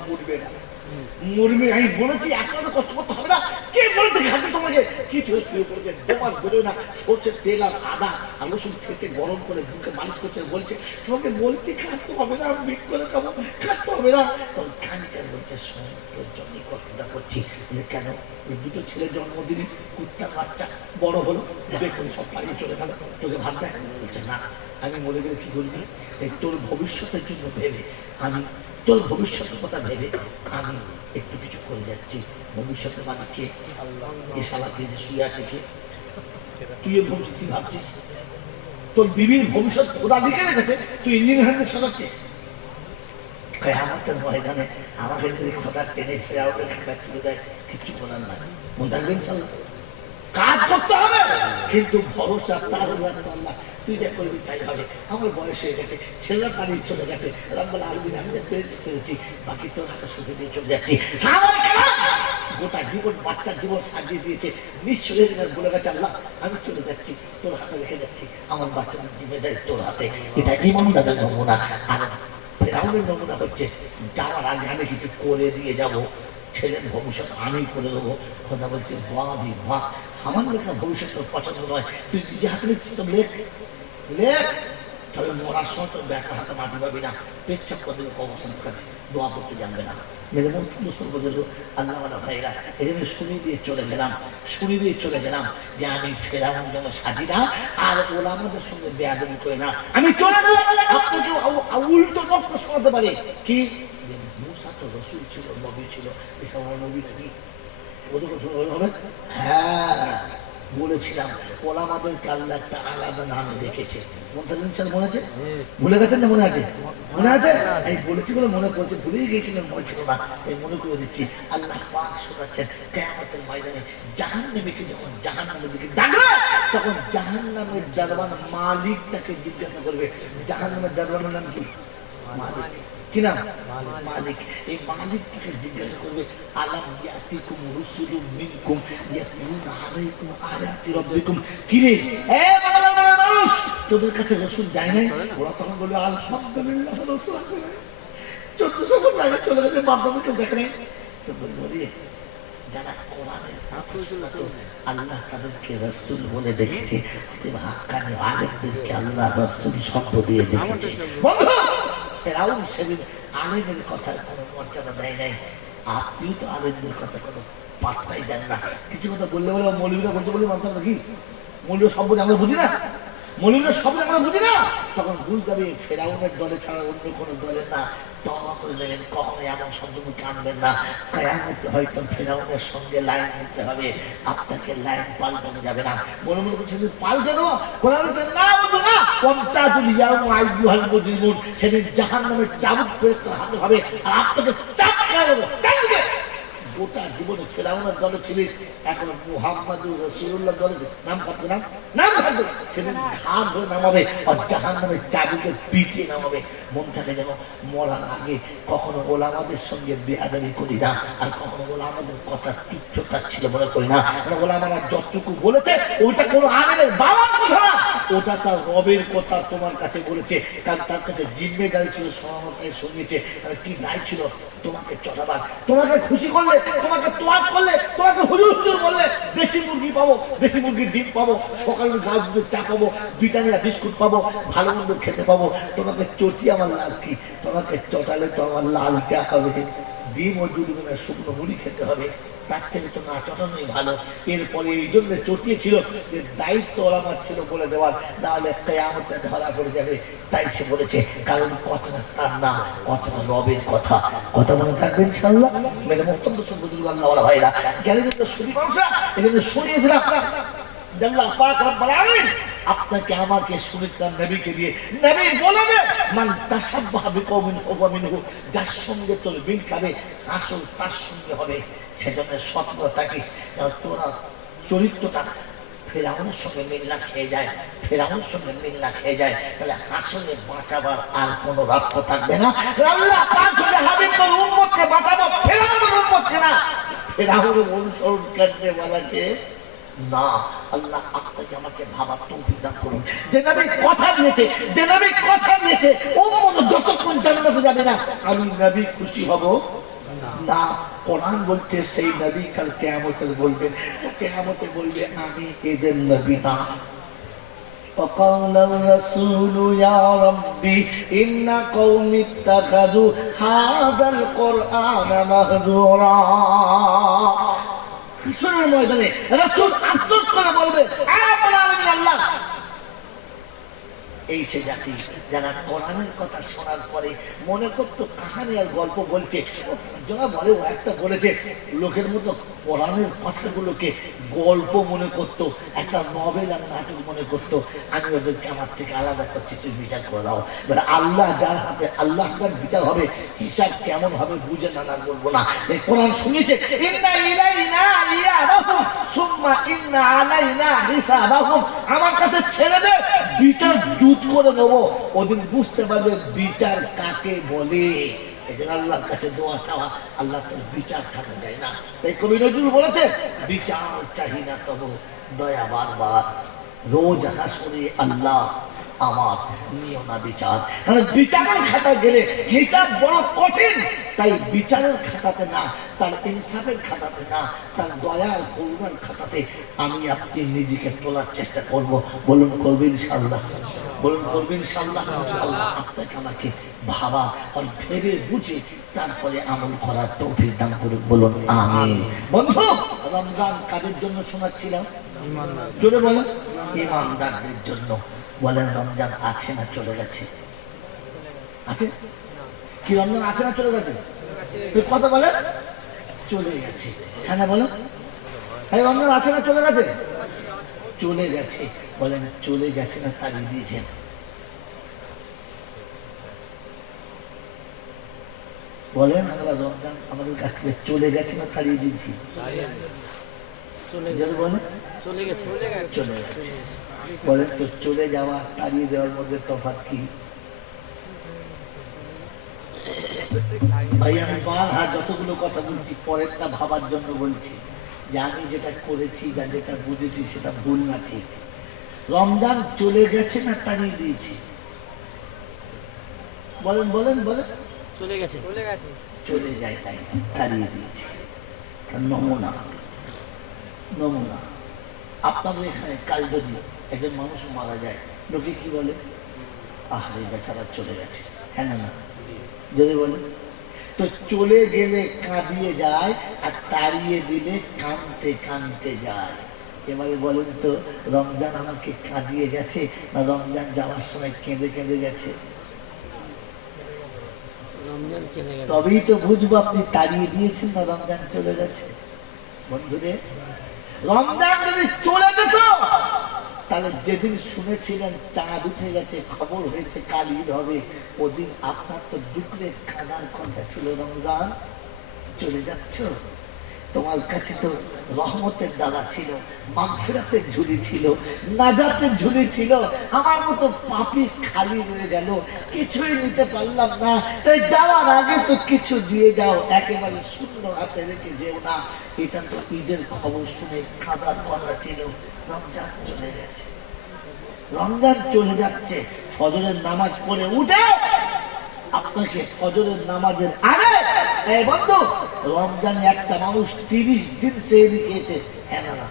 মরবে না, মরবে, আমি বলেছি একটা কষ্ট করতে হবে না, কে বলেছে খাদ্য তোমাকে, চিত হয়ে শুয়ে পড়েছে, তোমার বেরোয় না, সরষের তেল আর আদা আর রসুন খেতে গরম করে বুকে মালিশ করছে, বলছে তোমাকে বলছি খাটতে হবে না, বিট করে খাবো, খাটতে হবে না, তখন কাঞ্চার বলছে তোর জন্য কষ্টটা করছি, কেন ওই দুটো ছেলে জন্মদিনে কুত্তার বাচ্চা বড় হলো, দেখুন সব পালিয়ে চলে গেল, তোকে ভাব দেয়, বলছে না আমি মরে গেলে কি করবি, এই তোর ভবিষ্যতের জন্য ভেবে আমি, তোর ভবিষ্যতের কথা ভেবে আমি একটু কিছু করে যাচ্ছি, ভবিষ্যতের মানে কে, এ শালা কে যে শুয়ে আছে কে, তুই এর ভবিষ্যৎ কি ভাবছিস, তোর বিবির ভবিষ্যৎ খোদা লিখে রেখেছে, তুই ইঞ্জিন হ্যান্ডে সাজাচ্ছিস, কিয়ামতের ময়দানে আমাকে যদি খোদা টেনে ফেরাউনের খাতা তুলে দেয় কিছু করার নাই, মনে থাকবে ইনশাআল্লাহ, কাজ করতে হবে কিন্তু ভরসা তার রাখতে আল্লাহ, তুই যা করবি তাই হবে, আমার বয়স হয়ে গেছে, ছেলেরা পালিয়ে চলে গেছে, রব্বুল আলামিন আমি যা পেরেছি বাকি তোর হাতে সুখে দিয়ে চলে যাচ্ছি, গোটা জীবন বাচ্চার জীবন সাজিয়ে দিয়েছে, নিশ্চয়ই বলে গেছে আল্লাহ আমি চলে যাচ্ছি, তোর হাতে রেখে যাচ্ছি, আমার বাচ্চাদের জীবনে যায় তোর হাতে, এটা ইমানদারের নমুনা। আর ফেরাউনের নমুনা হচ্ছে যাওয়ার আগে আমি কিছু করে দিয়ে যাব, ছেলের ভবিষ্যৎ আমি করে দেবো, কথা বলছে বাজি বাহ, আমার লেখা ভবিষ্যৎ তোর পছন্দ নয়, তুই নিজে হাতে লিখছিস তো লেখ লেখ, তবে মরার সময় তোর ব্যাটার হাতে মাটি পাবি না, পেচ্ছাপ করে দেবে কবরস্থান কাছে, দোয়া করতে জানবে না, মেরে মন মুসলমান বলে আল্লাহ ভাইরা এখানে শুনিয়ে দিয়ে চলে গেলাম যে আমি ফেরাউন যেন সাজি না, আর ওরা আমাদের সঙ্গে বেয়াদবি করে না, আমি চলে গেলাম, আপনাকে উল্টো রক্ত শোনাতে পারে কি যে মুসা তো রসুল ছিল, নবী ছিল, এসব নবী নাকি ওদের হবে, হ্যাঁ বলেছিলাম ওরা আমাদেরকে আল্লাহ একটা আলাদা নাম রেখেছে, মনে আছে, ভুলে গেছেন না মনে আছে, মনে আছে, আমি বলেছি বলে মনে পড়ছে, ভুলেই গিয়েছিলাম মনে ছিল না, তাই মনে করে দিচ্ছি, আল্লাহ পাক শোনাচ্ছেন কিয়ামতের ময়দানে জাহান্নামীকে যখন জাহান্নামের দিকে ডাকবে, তখন জাহান্নামের দরওয়ান মালিক তাকে জিজ্ঞাসা করবে, জাহান্নামের দরওয়ানের নাম কি, মালিক, কি নাম, মালিক, এই মালিক তাকে জিজ্ঞাসা করবে আলাম ইয়াতিকুম রুসুলুম মিনকুম ইয়াতলুনা আলাইকুম আয়াতি রাব্বিকুম, কি রে এ বাংলার মানুষ তোদের কাছে রাসূল যায় নাই, ওরা তখন বলবে আলহামদুলিল্লাহ রাসূল আসে নাই, 1400 বছর আগে চলে গেছে, বাপ-দাদা কেউ দেখে নাই, তো বলবো রে যারা কোরআনের আল্লাহ তাদেরকে রাসূল বলে ডেকেছে, হাক্কানি আলেমদেরকে আল্লাহ রাসূল শব্দ দিয়ে ডেকেছে, বন্ধু ফেরাউন সেদিন আলেমের কথার কোনো মর্যাদা দেয় নাই, আপনিও তো আলেমদের কথা কোনো পাত্তাই দেন না, কিছু কথা বললে বলে মৌলবীরা বলতে বলে মানতাম নাকি, মৌলবীরা সব আমরা বুঝি না, মৌলবীরা সব আমরা বুঝি না, তখন বুঝতে হবে ফেরাউনের দলে ছাড়া অন্য কোনো দলের না, তওবা করে দেবেন, কখনো এমন শব্দ মুখে আনবেন না, কিয়ামতে হয়তো ফেরাউনের সঙ্গে লাইন নিতে হবে, আপনাকে লাইন পাল্টানো যাবে না, মনে মনে করছেন পাল্টে দেবো, কোরআন বলছে না বন্ধু না, ওয়ামতাজুল ইয়াওমা আইয়ুহাল মুজরিমুন, সেদিন জাহান্নামের চাবুক ফেরেশতার হাতে হবে, আর আপনাকে চাপ খাওয়া দেবো, চাপ দিকে গোটা জীবন জীবনে ফেরাউনের দলে ছিলিস, এখন মুহাম্মাদুর রাসূলুল্লাহ দলে নাম খাদ্য নাম নাম খাদ্য সেদিন ঘাম হয়ে নামাবে আর জাহান্নামের চাবিকে পিটিয়ে নামাবে। মন থাকে যেন মরার আগে কখনো ওলামাদের সঙ্গে বেয়াদবি করি না, আর কখনো ওলামাদের কথা তুচ্ছতা ছিল মনে করি না। ওলামারা যতটুকু বলেছে ওইটা কোনো আলেমের বাবার কথা না, ওটা তার রবের কথা তোমার কাছে বলেছে, কারণ তার কাছে জিম্মেদারি ছিল, সমানতায় শুনিয়েছে। কি দায় ছিল তোমাকে চটাবার, তোমাকে খুশি করলে, তোমাকে তোয়াজ করলে, তোমাকে হুজুর হুজুর বললে দেশি মুরগি পাবো, দেশি মুরগির ডিম পাবো, সকালে গাছ দুধের চা পাবো, ব্রিটানিয়া বিস্কুট পাবো, ভালো মন্দ খেতে পাবো। তোমাকে চটি আমার লাভ কি, তোমাকে চটালে তো আমার লাল চা হবে, ডিম ও জুড়বে না, শুকনো মুড়ি খেতে হবে, তার থেকে তো না চটানোই ভালো। এরপরে এই জন্য চটিয়েছিল যে দায়িত্ব ওলামার ছিল বলে দেওয়ার, নাহলে কিয়ামতে ধরা পড়ে যাবে। তাই সে বলেছে, কারণ কথাটা তার না, কথাটা রবের কথা। কথা মনে থাকবে ইনশাআল্লাহ। মেরে মোহতরম বুজুর্গ আল্লাহ ওয়ালা ভাইরা, জ্ঞানী শুনি মানুষরা এজন্য শুনিয়ে দিলাম। আল্লাহ পাক রব্বুল আলামিন আপনাকে আমাকে শুনেছিলাম নবীকে দিয়ে, নবী বলে দে মান তাশাব্বাহা বিকওমিন ফাহুয়া মিনহু, যার সঙ্গে তোর মিল খাবে আসল তার সঙ্গে হবে। সেজন্য সতর্ক থাকিস, তোরা চরিত্রটা ফেরাউনের সঙ্গে মিল না খেয়ে যায়, ফেরাউনের সঙ্গে মিল না খেয়ে যায়, তাহলে আসলে বাঁচাবার আর কোনো রাস্তা থাকবে না। আল্লাহ পাক বলে হাবিব তোর উম্মতকে বাঁচাবো, ফেরাউনের উম্মতকে না। ফেরাউনের অনুসরণ করতে বলাকে না। আল্লাহ আপনাকে আমাকে ভাবার তৌফিক দান করুন। যে নবী কথা দিয়েছে, যে নবী কথা দিয়েছে উম্মত যতক্ষণ জান্নাতে যাবে না আমি নবী খুশি হব না। কোরআন বলছে সেই নবী কাল কিয়ামতে বলবেন, কিয়ামতে বলবে আমি এদের নবী না। وقال الرسول يا ربي إن قومي اتخذوا هذا القرآن مهجورا। কিশোরের ময়দানে রাসূল আফসোস করে বলবে, আল্লাহ এই সে জাতি যারা কোরআনের কথা শোনার পরে মনে করতো কাহানি আর গল্প বলছে, যারা বলে ও একটা বলেছে, লোকের মতো কোরআনের কথাগুলোকে গল্প মনে করতো, একটা নভেল আর নাটক মনে করতো। আমি ওদেরকে আমার থেকে আলাদা করছি, তুই বিচার করে দাও। আল্লাহ যার হাতে, আল্লাহ যার বিচার হবে, হিসাব কেমন হবে বুঝে না বলবো না। এই কোরআন শুনেছে ইন্না ইলাইনা ইয়াবাহুম সুম্মা ইন্না আলাইনা হিসাবাহুম, আমার কাছে ছেড়ে দে, বিচার জুত করে নেবো। ওদিন বুঝতে পারবে বিচার কাকে বলে। আল্লাহর কাছে দোয়া চাওয়া, আল্লাহ তোর বিচার থাকা যায় না। তাই কবি নজরুল বলেছে, বিচার চাহি না তবু দয়া বারবার, রোজ হাসরে আল্লাহ আমার নিও না বিচার। কারণ বিচারের খাতায় গেলে হিসাব বড় কঠিন। তাই বিচারের খাতাতে না, তার ইনসাফের খাতাতে না, তার দয়ার করুণার খাতাতে আমি আপনি নিজেকে তোলার চেষ্টা করব। বলুন করবেন ইনশাআল্লাহ, বলুন করবেন ইনশাআল্লাহ। আল্লাহ আপনাকে আমাকে ভাবা আর ভেবে বুঝে তারপরে আমল করার তৌফিক দান করুন। বলুন আমিন। বন্ধু, রমজান কাদের জন্য শোনাচ্ছিলাম? জোরে বলেন। ইমানদারদের জন্য। বলেন রমজান আছে না চলে গেছে? আছে কি? রমজান আছে না চলে গেছে? কথা বলেন। চলে গেছে। হ্যাঁ না বলেন। এই রমজান আছে না চলে গেছে? চলে গেছে। বলেন চলে গেছে না তাড়িয়ে দিয়েছেন? বলেন আমরা রমজান আমাদের কাছ থেকে চলে গেছে না তাড়িয়ে দিয়েছি? বলেন চলে গেছে। চলে গেছে। বলেন তো চলে যাওয়া তাড়িয়ে দেওয়ার মধ্যে তফাৎ কি? ভাই আমি বারবার যতগুলো কথা বলছি পরেরটা ভাবার জন্য বলছি, যে আমি যেটা করেছি যা যেটা বুঝেছি সেটা ভুল না ঠিক। রমজান চলে গেছে না তাড়িয়ে দিয়েছি? বলেন বলেন বলেন। চলে গেছে। চলে যায় তাই তাড়িয়ে দিয়েছি। নমুনা নমুনা। আপনাদের এখানে কাল যদি একজন মানুষ মারা যায়, লোকে কি বলে? আহারে বেচারা চলে গেছে। হ্যাঁ না না? যদি বলে তো চলে গেলে কাঁদিয়ে যায়, আর তাড়িয়ে দিলে কাঁদতে কাঁদতে যায়। এবারে বলেন তো রমজান আমাকে কাঁদিয়ে গেছে না রমজান যাওয়ার সময় কেঁদে কেঁদে গেছে? তবেই তো বুঝবো আপনি তাড়িয়ে দিয়েছেন না রমজান চলে গেছে। বন্ধুরে, রমজান যদি চলে যেত তাহলে যেদিন শুনেছিলেন চাঁদ উঠে গেছে, খবর হয়েছে কাল ঈদ হবে, ওদিন আপনার তো ডুকরে খানার কথা ছিল। রমজান চলে যাচ্ছ, তোমার কাছে তো রহমতের ডালা ছিল, মাগফিরাতের ঝুলি ছিল, নাজাতের ঝুলি ছিল। আমার মতো পাপী খালি রয়ে গেল, কিছুই নিতে পারলাম না। তাই যাওয়ার আগে তো কিছু দিয়ে যাও, একেবারে শূন্য হাতে রেখে যেও না। এটা তো ঈদের খবর শুনে কাঁদার কথা ছিল। রমজান চলে গেছে, রমজান চলে যাচ্ছে। ফজরের নামাজ পড়ে উঠে আপনাকে ফজরের নামাজের আগে, এই বন্ধু, রমজানে একটা মানুষ 30 দিন সেহরি খেয়েছে। হ্যাঁ না না,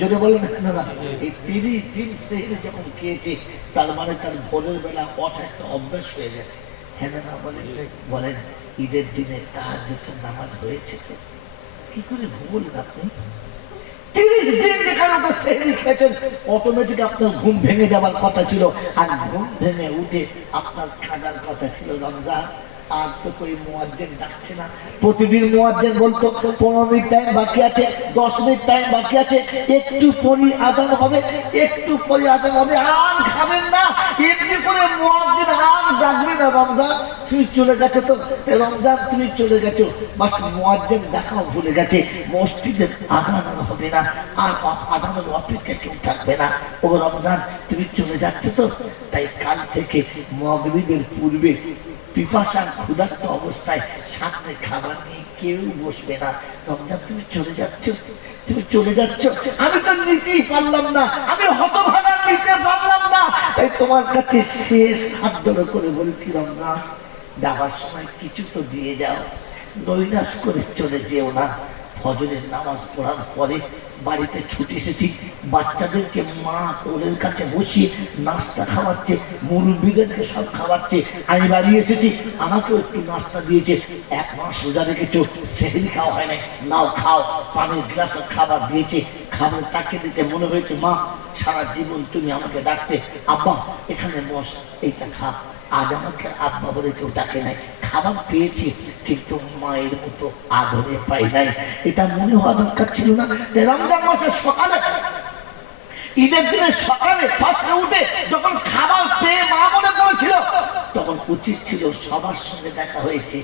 যদি বলেন না না, এই 30 দিন সেহরি যখন খেয়েছে, তার মানে তার ভোরের বেলা ওঠা একটা অভ্যাস হয়ে গেছে। হ্যাঁ না না বলেন, বলেন ঈদের দিনে তাহাজ্জুদের নামাজ হয়েছে তো? কি করে ভুললেন আপনি? 30 দিন যেখানে আপনার সেহরি খেয়েছেন, অটোমেটিক আপনার ঘুম ভেঙে যাওয়ার কথা ছিল। আর ঘুম ভেঙে উঠে আপনার খাওয়ার কথা ছিল রমজান। আর তো কই মুয়াজ্জিন ডাকছে না। প্রতিদিন মুয়াজ্জিন বলতো 15 মিনিট টাইম বাকি আছে, 10 মিনিট টাইম বাকি আছে, একটু পরে আজান হবে, একটু পরে আজান হবে। আর খাবেন না, এমনি করে মুয়াজ্জিন আর ডাকবে না। রমজান তুমি চলে গেছে তো, রমজান তুমি চলে গেছো, বাস মুয়াজ্জিন ডাকাও ভুলে গেছে। মসজিদের আজান আর হবে না, আর আজানের অপেক্ষায় কেউ থাকবে না। ও রমজান তুমি চলে যাচ্ছ তো, তাই কাল থেকে মাগরিবের পূর্বে পিপাসার ক্ষুধার্ত অবস্থায় সামনে খাবার নিয়ে কেউ বসবে না। রমজান তুমি চলে যাচ্ছ, তুমি চলে যাচ্ছ, আমি তো নিতেই পারলাম না, আমি হতভাগা নিতে পারলাম না। তাই তোমার কাছে শেষ হাত ধরে করে বলছি, রমজান যাবার সময় কিছু তো দিয়ে যাও, নৈরাশ করে চলে যেও না। ফজরের নামাজ পড়ার পরে বাড়িতে ছুটে এসেছি, বাচ্চাদেরকে মা কোলের কাছে বসিয়ে নাস্তা খাওয়াচ্ছে, মুরব্বীদেরকে সব খাওয়াচ্ছে। আমি বাড়ি এসেছি, আমাকেও একটু নাস্তা দিয়েছে। 1 মাস রোজা রেখেছো, সেহরি খাওয়া হয় নাই, নাও খাও। পানির গ্লাস খাবার দিয়েছে। খাবার তাকে দিতে মনে হয়েছে, মা সারা জীবন তুমি আমাকে ডাকতে, আব্বা এখানে বস, এইটা খা। আজ আমাকে আব্বা বলে কেউ ডাকে নাই। খাবার পেয়েছি, কিন্তু মায়ের মতো আদরে পাই নাই। এটা মনে হওয়া দরকার ছিল না? রমজান মাসের সকালে, ঈদের দিনের সকালে ফার্স্টে উঠে যখন খাবার পেয়ে মা মনে পড়েছিল, তখন উচিত ছিল সবার সঙ্গে দেখা হয়েছে,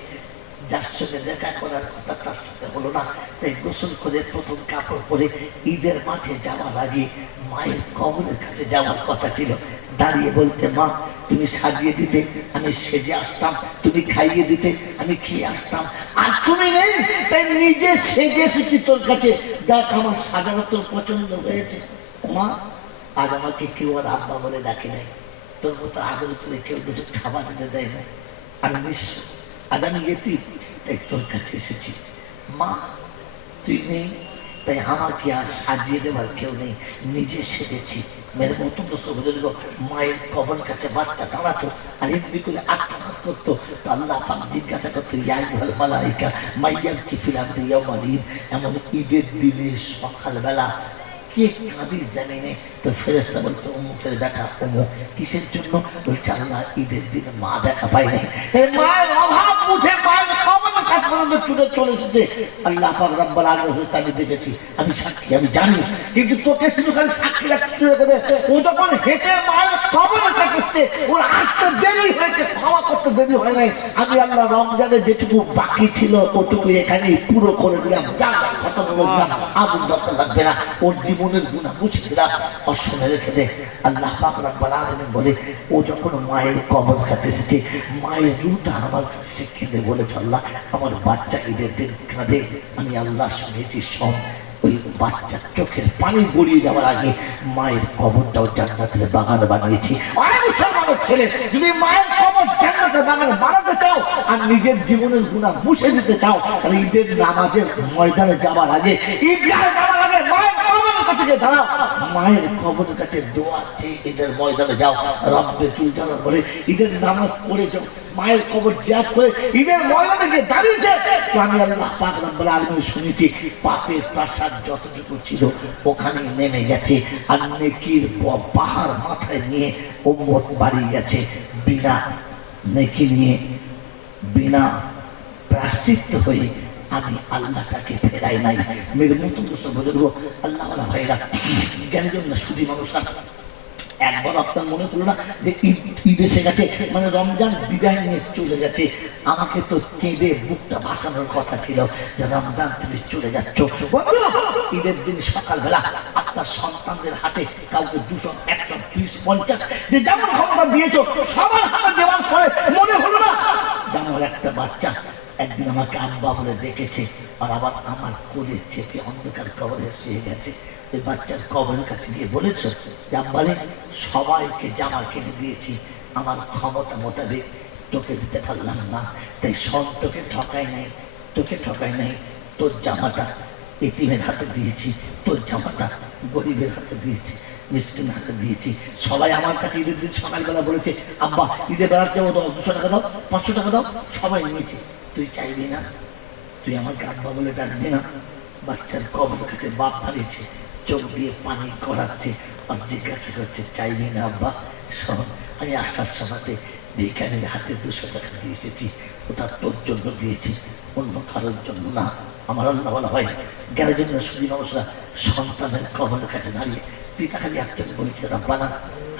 যার সঙ্গে দেখা করার কথা তার সাথে হলো না। তাই গোসল করে প্রথম কাপড় পরে ঈদের মাঠে যাওয়ার আগে মায়ের কবরের কাছে যাওয়ার কথা ছিল। দাঁড়িয়ে বলতে, মা তুমি সাজিয়ে দিতে, আমি সেজে আসতাম, তুমি খাইয়ে দিতে, আমি খেয়ে আসতাম। আর তুমি নেই, তাই নিজে সেজে এসেছি তোর কাছে। দেখ আমার সাজানো তোর পছন্দ হয়েছে। মা আজ আমাকে কেউ আর আব্বা বলে ডাকে নাই, তোর মতো আদর করে কেউ দুটো খাবার দিতে দেয় না। আমি নিঃস্ব, আজ আমি এতিম, তাই তোর কাছে এসেছি। মা তুই নেই, তাই আমাকে আর সাজিয়ে দেবার কেউ নেই, নিজে সেজেছি। মেরে মতো প্রশ্ন করে দিল, মায়ের কবর কাছে বাচ্চা দাঁড়াতো আর এমনি করে আত্মঘাত করতো, তো আল্লাহ পাক জিজ্ঞাসা করতো, ইয়া আইয়ুহাল মালাইকা মাইয়াল কি ফিল আরদি ইয়াওমাল ঈদ। এমন ঈদের দিনে সকালবেলা কে কাঁদি জানিনে? তো ফেরেশতা বলতো, অমুকের দেখা অমুক। কিসের জন্য? বলছে আল্লাহ ঈদের দিনে মা দেখা পাই নাই। মায়ের অভাব বুঝে মায়ের কবরের কাছ পর্যন্ত ছুটে চলে এসেছে। আল্লাহ পাক রব্বুল আলামিন ফেরেশতা, আমি দেখেছি, আমি সাক্ষী, আমি জানি। কিন্তু তোকে শুধু খালি সাক্ষী রাখতে হবে। ও যখন হেঁটে মায়ের কবরের কাছে এসছে, ওর আসতে দেরি হয়েছে, ক্ষমা করতে দেরি হয় নাই। আমি আল্লাহ রমজানের যেটুকু বাকি ছিল ওটুকু এখানে পুরো করে দিলাম, যা খতম করে দিলাম, আগুন দরকার লাগবে না। ওর জীবনের গুনাহ মুছে দিলাম, অসমে রেখে দে। আল্লাহ পাক রব্বুল আলামিন বলে, ও যখন মায়ের কবর কাছে এসেছে, মায়ের রূহটা আমার কাছে এসে কেঁদে বলেছে, আল্লাহ আমার বাচ্চা ঈদের দিন কাঁদে, আমি আল্লাহ শুনেছি সব। ওই বাচ্চার চোখের পানি গড়িয়ে যাওয়ার আগে মায়ের কবরটাও জান্নাতের বাগান বানিয়েছি। মুসলমানের ছেলে, যদি মায়ের কবর জান্নাতের বাগান বানাতে চাও আর নিজের জীবনের গুনাহ মুছে দিতে চাও, তাহলে ঈদের নামাজের ময়দানে যাওয়ার আগে, ঈদগাহে যাওয়ার আগে মায়ের কবরের কাছে গিয়ে দাঁড়াও, মায়ের কবরের কাছে দোয়া চেয়ে ঈদের ময়দানে যাও। রব্বে তুল জালাল বলে, ঈদের নামাজ পড়ে যাও, মায়ের কবর জিয়ারত করে ঈদের ময়দানে গিয়ে দাঁড়িয়েছে, তো আমি আল্লাহ পাক রব্বুল আলামিন শুনেছি পাপের প্রাসাদ যতটুকু ছিল ওখানে নেমে গেছে, আর নেকির পাহাড় মাথায় নিয়ে উম্মত বাড়ি গেছে। বিনা নেকি নিয়ে, বিনা প্রায়শ্চিত্ত হয়ে আমি আল্লাহ তাকে ফেরাই নাই। মেরে মতো বুঝতে বলে দেবো, আল্লাহ ভাইরা, জ্ঞানী জন্য সুদী মানুষরা একবার আপনার মনে করলো না যে ঈদ এসে গেছে, মানে রমজান বিদায় নিয়ে চলে গেছে? আমাকে তো কেঁদে বুকটা ভাসানোর কথা ছিল যে রমজান তুমি চলে যাচ্ছ। বন্ধু, ঈদের দিন সকালবেলা আপনার সন্তানদের হাতে কাউকে 200, 100, 20, 50 যে যেমন ক্ষমতা দিয়েছো সবার হাতে দেওয়ার পরে মনে হলো না যে আমার একটা বাচ্চা একদিন আমাকে আব্বা বলে ডেকেছে, আর আবার আমার কোলে চেপে অন্ধকার কবরে শুয়ে গেছে। এই বাচ্চার কবরের কাছে গিয়ে বলেছ যে আব্বালে সবাইকে জামা কিনে দিয়েছি, আমার ক্ষমতা মোতাবেক তোকে দিতে পারলাম না, তাই তোকে ঠকাই নাই, তোকে ঠকাই নাই, তোর জামাটা এতিমের হাতে দিয়েছি, তোর জামাটা গরিবের হাতে দিয়েছি, মিষ্টির হাতে দিয়েছি। সবাই আমার কাছে ঈদের দিন সকালবেলা বলেছে আব্বা ঈদের বেড়াতে 200 টাকা দাও, 500 টাকা দাও, সবাই নিয়েছে। তুই চাইবি না? তুই আমাকে আব্বা বলে ডাকবি না? বাচ্চার কবর কাছে বাপ দাঁড়িয়েছে, চোখ দিয়ে পানি গড়াচ্ছে, আর জিজ্ঞাসা করছে চাইবি না আব্বা? শোন, আমি আসার সময়তে ভিখারির হাতে 200 টাকা দিয়ে এসেছি, ওটা তোর জন্য দিয়েছি, অন্য কারোর জন্য না। আমার আল্লাহ বলা হয় জ্ঞানের জন্য সুদী মানুষরা সন্তানের কবরের কাছে দাঁড়িয়ে পিতা খালি একজন বলেছে রব্বানা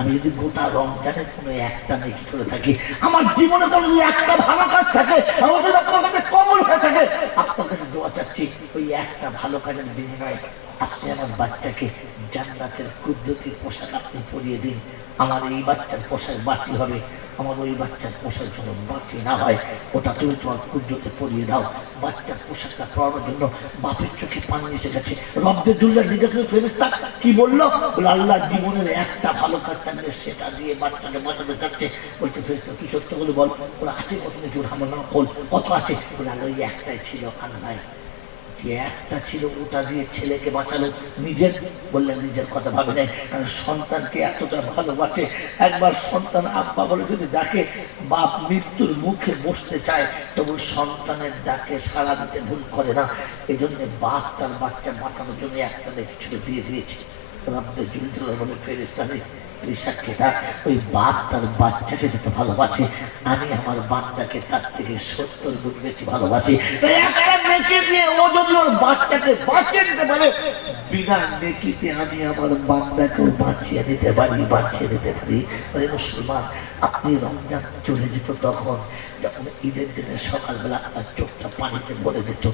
আমি যদি গোটা রমজানের কোনো একটা নেকি করে থাকি, আমার জীবনে কোনো একটা ভালো কাজ থাকে, আমার যদি আপনার কাছে কবল হয়ে থাকে, আপনার কাছে দোয়া চাচ্ছি ওই একটা ভালো কাজের বিনিময়ে আপনি আমার বাচ্চাকে জান্নাতের কুদরতি পোশাক আপনি পরিয়ে দিন। আমার এই বাচ্চার পোশাক বাঁচি হবে, আমার ওই বাচ্চার পোশাক জন্য বাঁচি না হয়, ওটা তুমি তোমার কুদরতে পরিয়ে দাও। বাচ্চার পোশাকটা পরানোর জন্য বাপের চোখে পানি এসে গেছে। রব্বে দুল্লাহ জিজ্ঞাসা ফেরেশতা কি বললো? বলে আল্লাহ জীবনের একটা ভালো কাজ থাকলে সেটা দিয়ে বাচ্চাকে বাঁচাতে চাচ্ছে। বলছে ফেরেশতা তুই সত্য করে বল, ওরা আছে কত নাকি? ওর আমার নাম বল, কত আছে? বলে আল্লাহ ওই একটাই ছিল, আর নাই। যে একটা ছিল ওটা দিয়ে ছেলেকে বাঁচালো, নিজের বললেন নিজের কথা ভাবে নেয়, কারণ সন্তানকে এতটা ভালোবাসে। একবার সন্তান আব্বা বলে যদি ডাকে, বাপ মৃত্যুর মুখে বসতে চায় তবু সন্তানের ডাকে সাড়া দিতে ভুল করে না। এই জন্য বাপ তার বাচ্চা বাঁচানোর জন্য একটা কিছু দিয়ে দিয়েছে। রব্বে জুলজুল বলে ফেরেশতা তুই সাক্ষী থাক, ওই বাপ তার বাচ্চাকে যত ভালোবাসে আমি আমার বান্দাকে তার থেকে 70 গুণ বেশি ভালোবাসি। তাই একটা নেকি দিয়ে ও যদি ওর বাচ্চাকে বাঁচিয়ে দিতে পারে, বিনা নেকিতে আমি আমার বান্দাকেও বাঁচিয়ে দিতে পারি, বাঁচিয়ে দিতে পারি। ওই মুসলমান, আপনি রমজান চলে যেত তখন যখন ঈদের দিনে সকালবেলা আপনার চোখটা পানিতে ভরে যেত,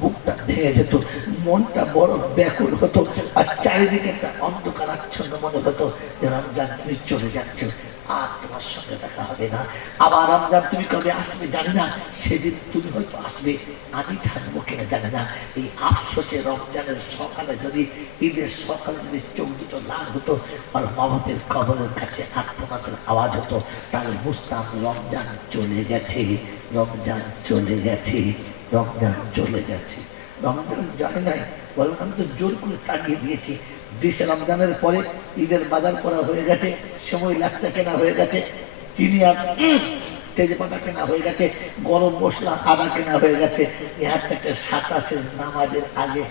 বুকটা ভেঙে যেত, মনটা বড় ব্যাকুল হতো, আর চারিদিকে একটা অন্ধকার আচ্ছন্ন মনে হতো যে রমজান তুমি চলে যাচ্ছ, আর তোমার সঙ্গে দেখা হবে না। আবার রমজান তুমি কবে আসবে জানি না, সেদিন তুমি হয়তো আসবে, আমি থাকবো কিনা জানি না। এই আফসোসে রমজানের সকালে যদি ঈদের সকালে যদি চোখ দুটো লাল হতো আর মা বাপের কবরের কাছে আর্তনাদের আওয়াজ হতো, তাহলে বুঝতাম রমজান চলে গেছে, রমজান চলে গেছে, রমজান চলে গেছে। রমজান যায় নাই, বললাম তো জোর করে তাড়িয়ে দিয়েছি। 20 রমজানের পরে ঈদের বাজার করা হয়ে গেছে, সময় লাচ্চা কেনা হয়ে গেছে, চিনি আর তেজপাতা কেনা হয়ে গেছে, গরম মশলা আদা কেনা হয়ে গেছে। ইহার থেকে 27 নামাজের আগে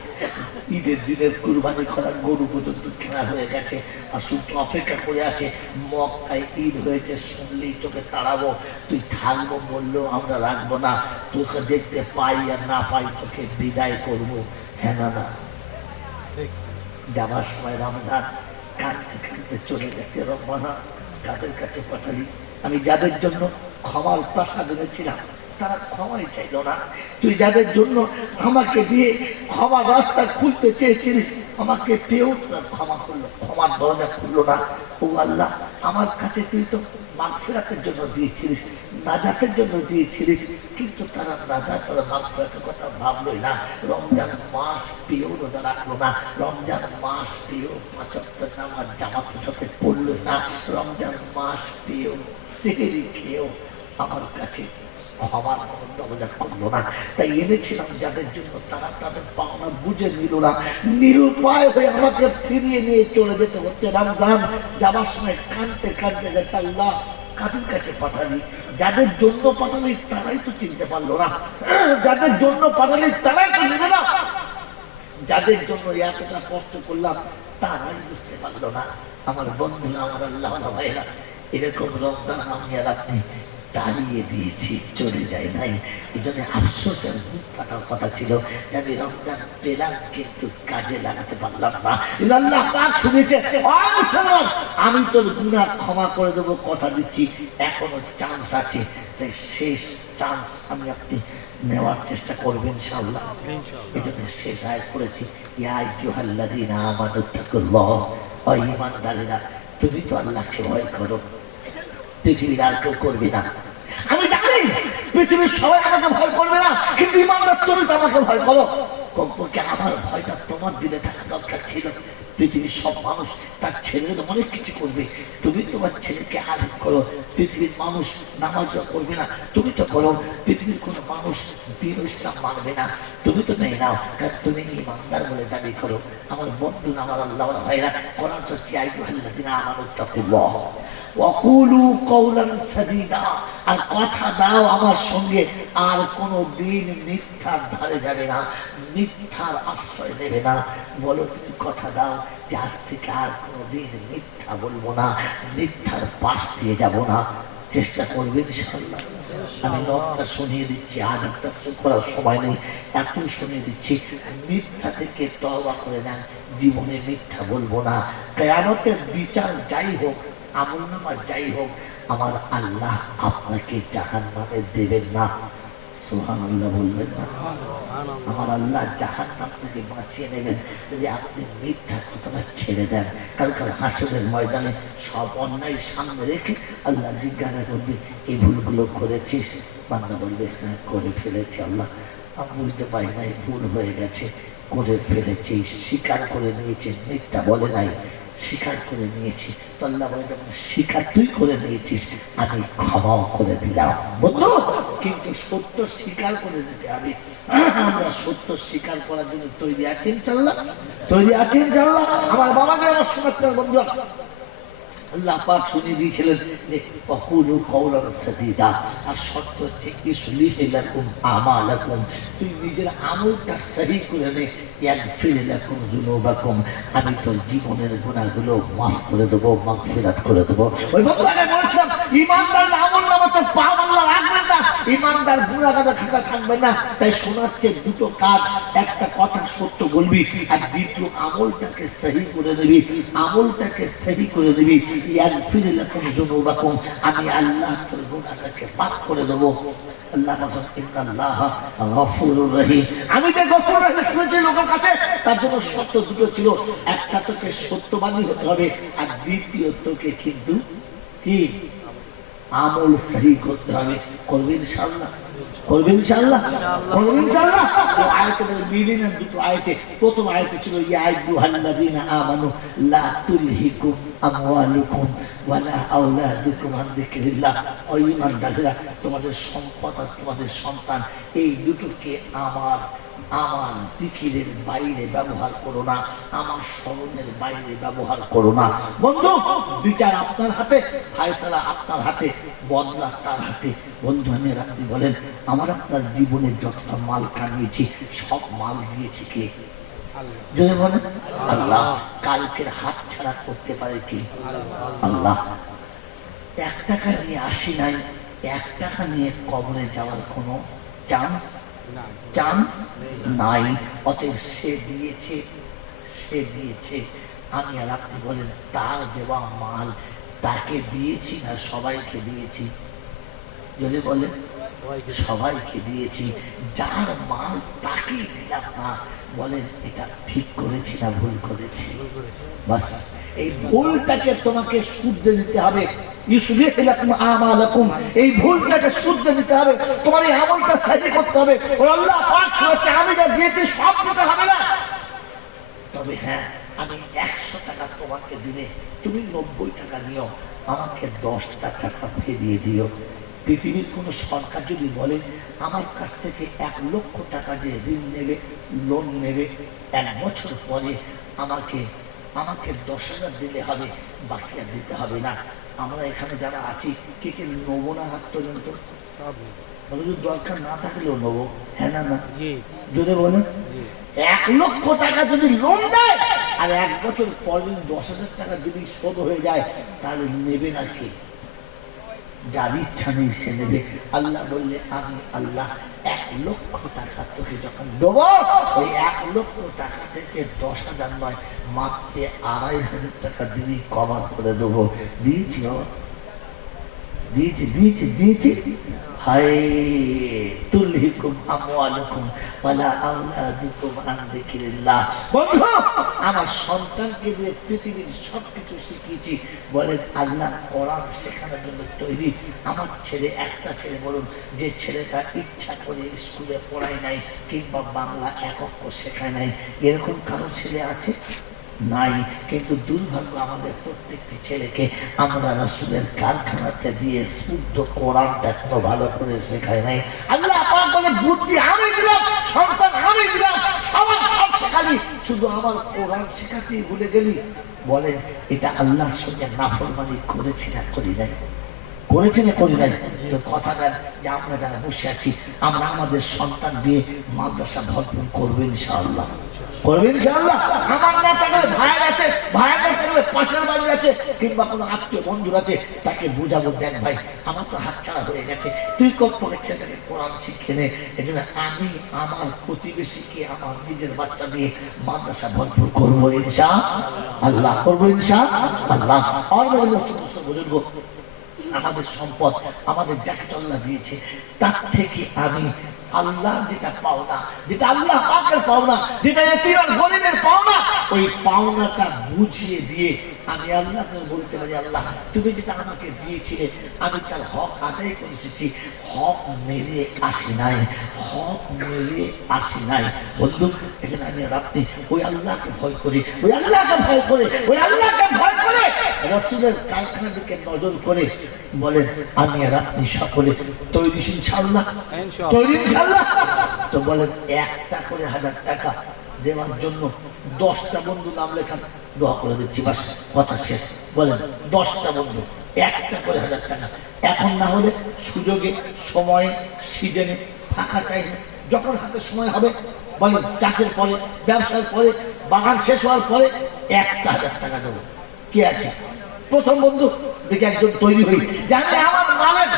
ঈদের দিনের কুরবানি করা গরু পর্যন্ত কেনা হয়ে গেছে। আর শুধু অপেক্ষা করে আছে মক্কায় ঈদ হয়েছে শুনলেই তোকে তাড়াবো, তুই থাকবো বললেও আমরা রাখবো না, তোকে দেখতে পাই আর না পাই তোকে বিদায় করবো। হ্যাঁ না যাবার সময় রমজান কাঁদতে কাঁদতে চলে গেছে। রব্বানা কাদের কাছে পাঠালি? আমি যাদের জন্য ক্ষমার প্রাসাদ এনেছিলাম তারা ক্ষমাই চাইল না। তুই যাদের জন্য আমাকে দিয়ে ক্ষমার রাস্তা খুলতে চেয়েছিলিস আমাকে পেয়েও তোরা ক্ষমা করলো, ক্ষমার দরজা খুললো না। ও আল্লাহ, আমার কাছে তুই তো মাগফিরাতের জন্য দিয়েছিলিস, নাজাতের জন্য দিয়েছিলিস, কিন্তু তারা নাজাত তারা মাগফিরাতের কথা ভাবলোই না। রমজান মাস পেয়েও রোজা রাখলো না, রমজান মাস পেয়েও 5 ওয়াক্ত নামাজ জামাতের সাথে পড়লোই না, রমজান মাস পেয়েও সেহরি খেয়েও আমার কাছে ক্ষমার কোনো দরজা করলো না। তাই এনেছিলাম যাদের জন্য তারা তাদের পাওনা বুঝে নিল না, নিরুপায় হয়ে আমাকে ফিরিয়ে নিয়ে চলে যেতে হচ্ছে। রমজান যাবার সময় কাঁদতে কাঁদতে গেছে, আল্লাহ কাদের কাছে পাঠালি? যাদের জন্য পাঠালি তারাই তো চিনতে পারলো না, যাদের জন্য পাঠালি তারাই তো নেবে না, যাদের জন্য এতটা কষ্ট করলাম তারাই বুঝতে পারলো না। আমার বন্ধুরা, আমার আল্লাহ ভাইরা, এরকম রমজান আমি আর আপনি দাঁড়িয়ে দিয়েছি, চলে যায় নাই। এই জন্য আফসোসের মুখ পাঠার কথা ছিল যে আমি রমজান পেলাম কিন্তু কাজে লাগাতে পারলাম না। কিন্তু আল্লাহ পাক শুনেছে, ও মুসলমান, আমি তোর গুনাহ ক্ষমা করে দেবো, কথা দিচ্ছি। এখনো চান্স আছে, তাই শেষ চান্স আমি আপনি নেওয়ার চেষ্টা করবেন ইনশাআল্লাহ। এটাতে শেষ আয়াত করেছি, ইয়া আইয়ুহাল্লাযীনা আমানুত্তাকুল্লাহ, ও ঈমানদারেরা তুমি তো আল্লাহকে ভয় করো, পৃথিবীর আর কেউ করবে না। আমি জানি পৃথিবীর সবাই আমাকে ভয় করবে না, কিন্তু ইমানদার তুমি তো আমাকে ভয় করো। কমপক্ষে আমার ভয়টা তোমার দিলে থাকা দরকার ছিল। পৃথিবীর সব মানুষ তার ছেলেদের অনেক কিছু করবে, তুমি তোমার ছেলেকে আদর করো। পৃথিবীর মানুষ নামাজ করবে না, তুমি তো করো। পৃথিবীর কোনো মানুষ দ্বীন ইসলাম মানবে না, তুমি তো নেই নাও, কারণ তুমি ইমানদার বলে দাবি করো। আমার বন্ধু, আমার আল্লাহ ভাইরা, কোরআন হচ্ছে আইয়ুহাল্লাযীনা আমানুত্তাকুল্লাহ ওয়াকুলু কওলান সাদীদা, আর কথা দাও আমার সঙ্গে আর কোনো দিন মিথ্যার ধারে যাবে না, মিথ্যার আশ্রয় নেবে না। বলো তুমি কথা দাও যে আজ থেকে আর কোনো দিন মিথ্যা বলবো না, মিথ্যার পাশ দিয়ে যাব না। চেষ্টা করবে ইনশাআল্লাহ। আমি নকটা শুনিয়ে দিচ্ছি, আজ তাফসীর করার সময় নেই, এখন শুনিয়ে দিচ্ছি। মিথ্যা থেকে তওবা করে নেন, জীবনে মিথ্যা বলবো না। কিয়ামতের বিচার যাই হোক, আমলনামা যাই হোক, আমার আল্লাহ আপনাকে জাহান্নামে দেবেন না। সুবহানাল্লাহ বলবেন না? আমার আল্লাহ জাহান্নাম থেকে বাঁচিয়ে নেবেন যদি আপনি মিথ্যা কথাটা ছেড়ে দেন। কালকাল হাসরের ময়দানে সব অন্যায় সামনে রেখে আল্লাহ জিজ্ঞাসা করবে, এই ভুলগুলো করেছিস? বান্দা বলবে, হ্যাঁ করে ফেলেছি আল্লাহ, আমি বুঝতে পারি নাই, ভুল হয়ে গেছে, করে ফেলেছি, স্বীকার করে নিয়েছে, মিথ্যা বলে নাই, স্বীকার করে নিয়েছি। তো আল্লাহ বলে, যখন স্বীকার তুই করে নিয়েছিস আমি ক্ষমাও করে দিলাম। বন্ধু, কিন্তু সত্য স্বীকার করে দিতে হবে। আমরা সত্য স্বীকার করার জন্য তৈরি আছেন ইনশাআল্লাহ? তৈরি আছেন ইনশাআল্লাহ? আমার বাবাকে আমার সমাজের বন্ধু আল্লাহ পাক শুনিয়ে দিয়েছিলেন যে ওয়াকুলু কওলান সাদীদা, আর শর্ত হচ্ছে ইসলিহি লাকুম আমালাকুম, তুই নিজের আমলটা সহি করে নে, ইয়াগফির লাকুম যুনুবাকুম, আমি তোর জীবনের গুনাহগুলো মাফ করে দেবো, মাগফিরাত করে দেবো। ওই বন্ধু আগে বলছিলাম, ইমানদার আমলনামাতে পাপ আল্লাহ রাখবেন না, ইমানদার গুনাহগারের খাতা থাকবে না। তাই শোনাচ্ছে দুটো কাজ, একটা কথা সত্য বলবি, আর দ্বিতীয় আমলটাকে সহি করে দিবি, আমলটাকে সহি করে দিবি। ইয়াগফির লাকুম যুনুবাকুম, আমি আল্লাহ তোর গুনাহটাকে মাফ করে দেবো। আল্লাহ বলেন, ইন্নাল্লাহা গফুরুর রহিম। আমি যে গফুর রহিম শুনেছি লোকের কাছে, তার জন্য শর্ত দুটো ছিল, একটা তোকে সত্যবাদী হতে হবে, আর দ্বিতীয় তোকে কিন্তু কি আমল সহি করতে হবে। করবে ইনশাআল্লাহ? করবে ইনশাআল্লাহ? করবে ইনশাআল্লাহ? আয়াতের মিলিয়ে নেন দুটো আয়াতে। প্রথম আয়াতে ছিল ইয়া আইয়ুহাল্লাযীনা আমানু লা তুলহিকুম আমওয়ালুকুম ওয়ালা আওলাদুকুম আন যিকরিল্লাহ, ও ঈমানদারেরা তোমাদের সম্পদ আর তোমাদের সন্তান এই দুটোকে আমার জিকিরের বাইরে ব্যবহার করো না, আমার স্মরণের বাইরে ব্যবহার করো না। বন্ধু, বিচার আপনার হাতে, ফায়সালা আপনার হাতে, বদলা তার হাতে। বন্ধু, আমি রাত্রি বলেন, আমার আপনার জীবনে যতটা মাল কামিয়েছি সব মাল দিয়েছি কে? যদি বলেন আল্লাহ। কালকের হাত ছাড়া করতে পারে কে? আল্লাহ। 1 টাকা নিয়ে আসি নাই, 1 টাকা নিয়ে কবরে যাওয়ার কোনো চান্স নাই। অতএব সে দিয়েছে। আমি আর আপনি বলেন, তার দেওয়া মাল তাকে দিয়েছি না সবাইকে দিয়েছি? যদি বলেন সবাইকে দিয়েছি। যার মাল তাকেই দিলাম না, বলেন এটা ঠিক করেছি না ভুল করেছি? বাস এই ভুলটাকে তোমাকে শুধরে দিতে হবে। ইসলিহি লাকুম আমালাকুম, এই ভুলটাকে শুধরে দিতে হবে, তোমার এই আমলটা সহি করতে হবে। ও আল্লাহ পাক শুনেছে, আমি যা দিয়েছি সব দিতে হবে না, তবে হ্যাঁ, আমি 100 টাকা তোমাকে দিলে তুমি 90 টাকা নিও, আমাকে 10টা টাকা ফিরিয়ে দিও। পৃথিবীর কোনো সরকার যদি বলে আমার কাছ থেকে 1 লক্ষ টাকা যে ঋণ নেবে, লোন নেবে, 1 বছর পরে আমাকে 10,000 দিলে হবে, বাকি আর দিতে হবে না। আমরা এখানে যারা আছি কে কে নেবো না? হাত পর্যন্ত দরকার না থাকলেও নেবো, হ্যাঁ না? না যদি বলেন 1 লক্ষ টাকা যদি লোন দেয় আর 1 বছর পর যদি 10,000 টাকা যদি শোধ হয়ে যায়, তাহলে নেবে না কে? যার ইচ্ছা নেই সে নেবে। আল্লাহ বললে আমি আল্লাহ 1 লক্ষ টাকা তোকে যখন দেবো, ওই 1 লক্ষ টাকা থেকে 10,000 নয়, মাত্র 2,500 টাকা দিলেই কভার করে দেবো। দিয়েছি বাবা, দিয়েছি দিয়েছি দিয়েছি। হায় তুলহিকুম আমওয়ালুকুম ওয়ালা আওলাদুকুম আন যিকরিল্লাহ। বন্ধু, আমার সন্তানকে দিয়ে পৃথিবীর সবকিছু শিখিয়েছি। বলেন আল্লাহ কোরআন শেখানোর জন্য তৈরি। আমার ছেলে, একটা ছেলে বলুন, যে ছেলেটা ইচ্ছা করে স্কুলে পড়ায় নাই কিংবা বাংলা 1 অক্ষর শেখায় নাই, এরকম কারো ছেলে আছে? নাই। কিন্তু দুর্ভাগ্য, আমাদের প্রত্যেকটি ছেলেকে আমরা রাসূলের কারখানাতে দিয়ে শুদ্ধ কোরআনটা এত ভালো করে শেখায় নাই। আল্লাহ পাক বলে বুদ্ধি আমি দিলাম, সন্তান আমি দিলাম, সবার সব শেখালি, শুধু আমার কোরআন শেখাতেই ভুলে গেলি। বলেন এটা আল্লাহর সঙ্গে নাফরমানি করেছি না করি নাই? করেছি না করি নাই? তো কথা দেন যে আমরা যারা বসে আছি, আমরা আমাদের সন্তান দিয়ে মাদ্রাসা ভরপুর করবো ইনশাআল্লাহ, করবেন ইনশাআল্লাহ। আমার না থাকলে ভাইয়ের আছে, ভাইয়ের না থাকলে পাশের বাড়ি আছে, কিংবা কোনো আত্মীয় বন্ধুর আছে, তাকে বুঝাবো, দেখ ভাই আমার তো হাত ছাড়া হয়ে গেছে, তুই কখন ছেলেটাকে কোরআন শিখে নে। এজন্য আমি আমার প্রতিবেশীকে আমার নিজের বাচ্চা দিয়ে মাদ্রাসা ভরপুর করবো ইনশাআল্লাহ, করবো ইনশাআল্লাহ। আর বুজুর্গ, আমাদের সম্পদ, আমাদের যাকে আল্লাহ দিয়েছে, তার থেকে আমি আল্লাহ যেটা পাওনা, যেটা আল্লাহ পাকের পাওনা, যেটা এতিম আর গরিবের পাওনা, ওই পাওনাটা বুঝিয়ে দিয়ে আমি আল্লাহকে বলতে পারি, আল্লাহ তুমি যেটা আমাকে দিয়েছিলে আমি তার হক আদায় করে এসেছি, হক মেরে আসি নাই, হক মেরে আসি নাই। বন্ধু, এখানে আমি আর আপনি ওই আল্লাহকে ভয় করি, ওই আল্লাহকে ভয় করে, ওই আল্লাহকে ভয় করে রাসূলের কারখানার দিকে নজর করে বলেন আমি আর আপনি সকলে তৈরি ইনশাআল্লাহ, তৈরি ইনশাআল্লাহ। তো বলেন 1টা করে 1000 টাকা দেওয়ার জন্য 10টা বন্ধু নাম লেখান, দোয়া করে দিচ্ছি, বাস কথা শেষ। বলেন 10টা বন্ধু 1টা করে 1000 টাকা। এখন না হলে সুযোগে, সময়ে, সিজনে, ফাঁকা টাইমে, যখন হাতে সময় হবে, বলেন চাষের পরে, ব্যবসার পরে, বাগান শেষ হওয়ার পরে 1টা 1000 টাকা দেবো। কে আছে? প্রথম বন্ধু দেখে একজন তৈরি হই, জানে আমার মালের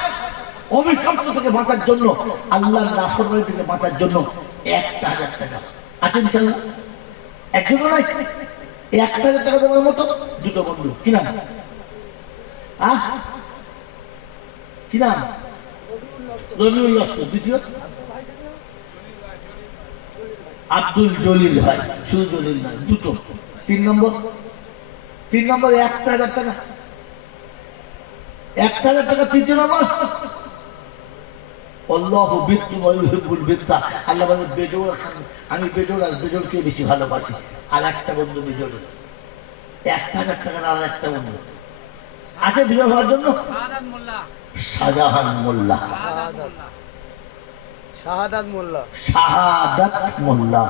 অভিশপ্ত থেকে বাঁচার জন্য, আল্লাহর নাফরমানি থেকে বাঁচার জন্য 1টা 1000 টাকা আছে ইনশাআল্লাহ। একজন নাই, 1টা 1000 টাকা দেওয়ার মতো 2টো বন্ধু। কি নাম? কি নাম? রবিউল লস্কর। দ্বিতীয় আব্দুল জলিল ভাই, শুধু জলিল নয়, 2টো। 3 নম্বর 1টা 1000 টাকা, 1টা 1000 টাকা। 3 নম্বর আল্লাহু বিত্তু ওয়া ইউহিব্বুল বিত্তা, আল্লাহ বলে বেজোড় খান, আমি বেজোড় আর বেজোড়কে বেশি ভালোবাসি। আর একটা বন্ধু বেজোড়, 1টা 1000 টাকা। আর একটা বন্ধু আছে বিজয় হওয়ার জন্য, শাহজাহান মোল্লা, শাহাদাত মোল্লা, শাহাদাত মোল্লা।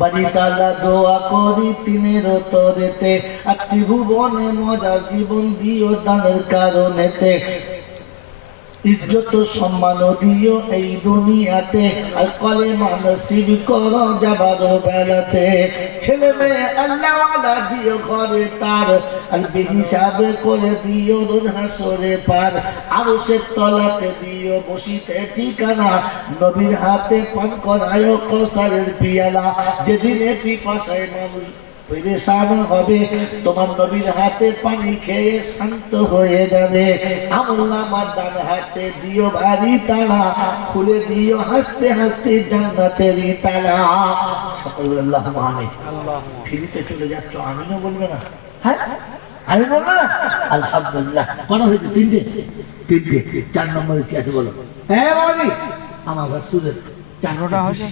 বাড়িতালা দোয়া করি তিনের তরেতে, আর ত্রিভুবনে মজার জীবন দিও দানের কারণেতে, ইজ্জত সম্মান দিও এই দুনিয়াতে, আর কলেমা নসিব করো যাবার বেলাতে। ছেলে মেয়ে আল্লাহওয়ালা দিও ঘরে তার, আর বেহিসাবে করে দিও রোজ হাসরে পার। আরশের তলাতে দিও বসিতে ঠিকানা, নবীর হাতে পান করায় কৌসারের পিয়ালা। যেদিনে পিপাসায় মানুষ পেরেশান হবে, তোমার নবীর হাতে পানি খেয়ে শান্ত হয়ে যাবে। আমলনামার ডান হাতে দিও ভারী তালা, খুলে দিও হাসতে হাসতে জান্নাতেরই তালা। সকল আল্লাহুম্মা আমিন। ফিরিতে চলে যাচ্ছ, আমিনও বলবে না? হ্যাঁ আমি বলবো না? আলহামদুলিল্লাহ। কটা হয়েছে? 3টে। 4 নম্বরে কি আছে বলো? হ্যাঁ বাবাজি, আমার রাসূলের 4টা হয়েছে।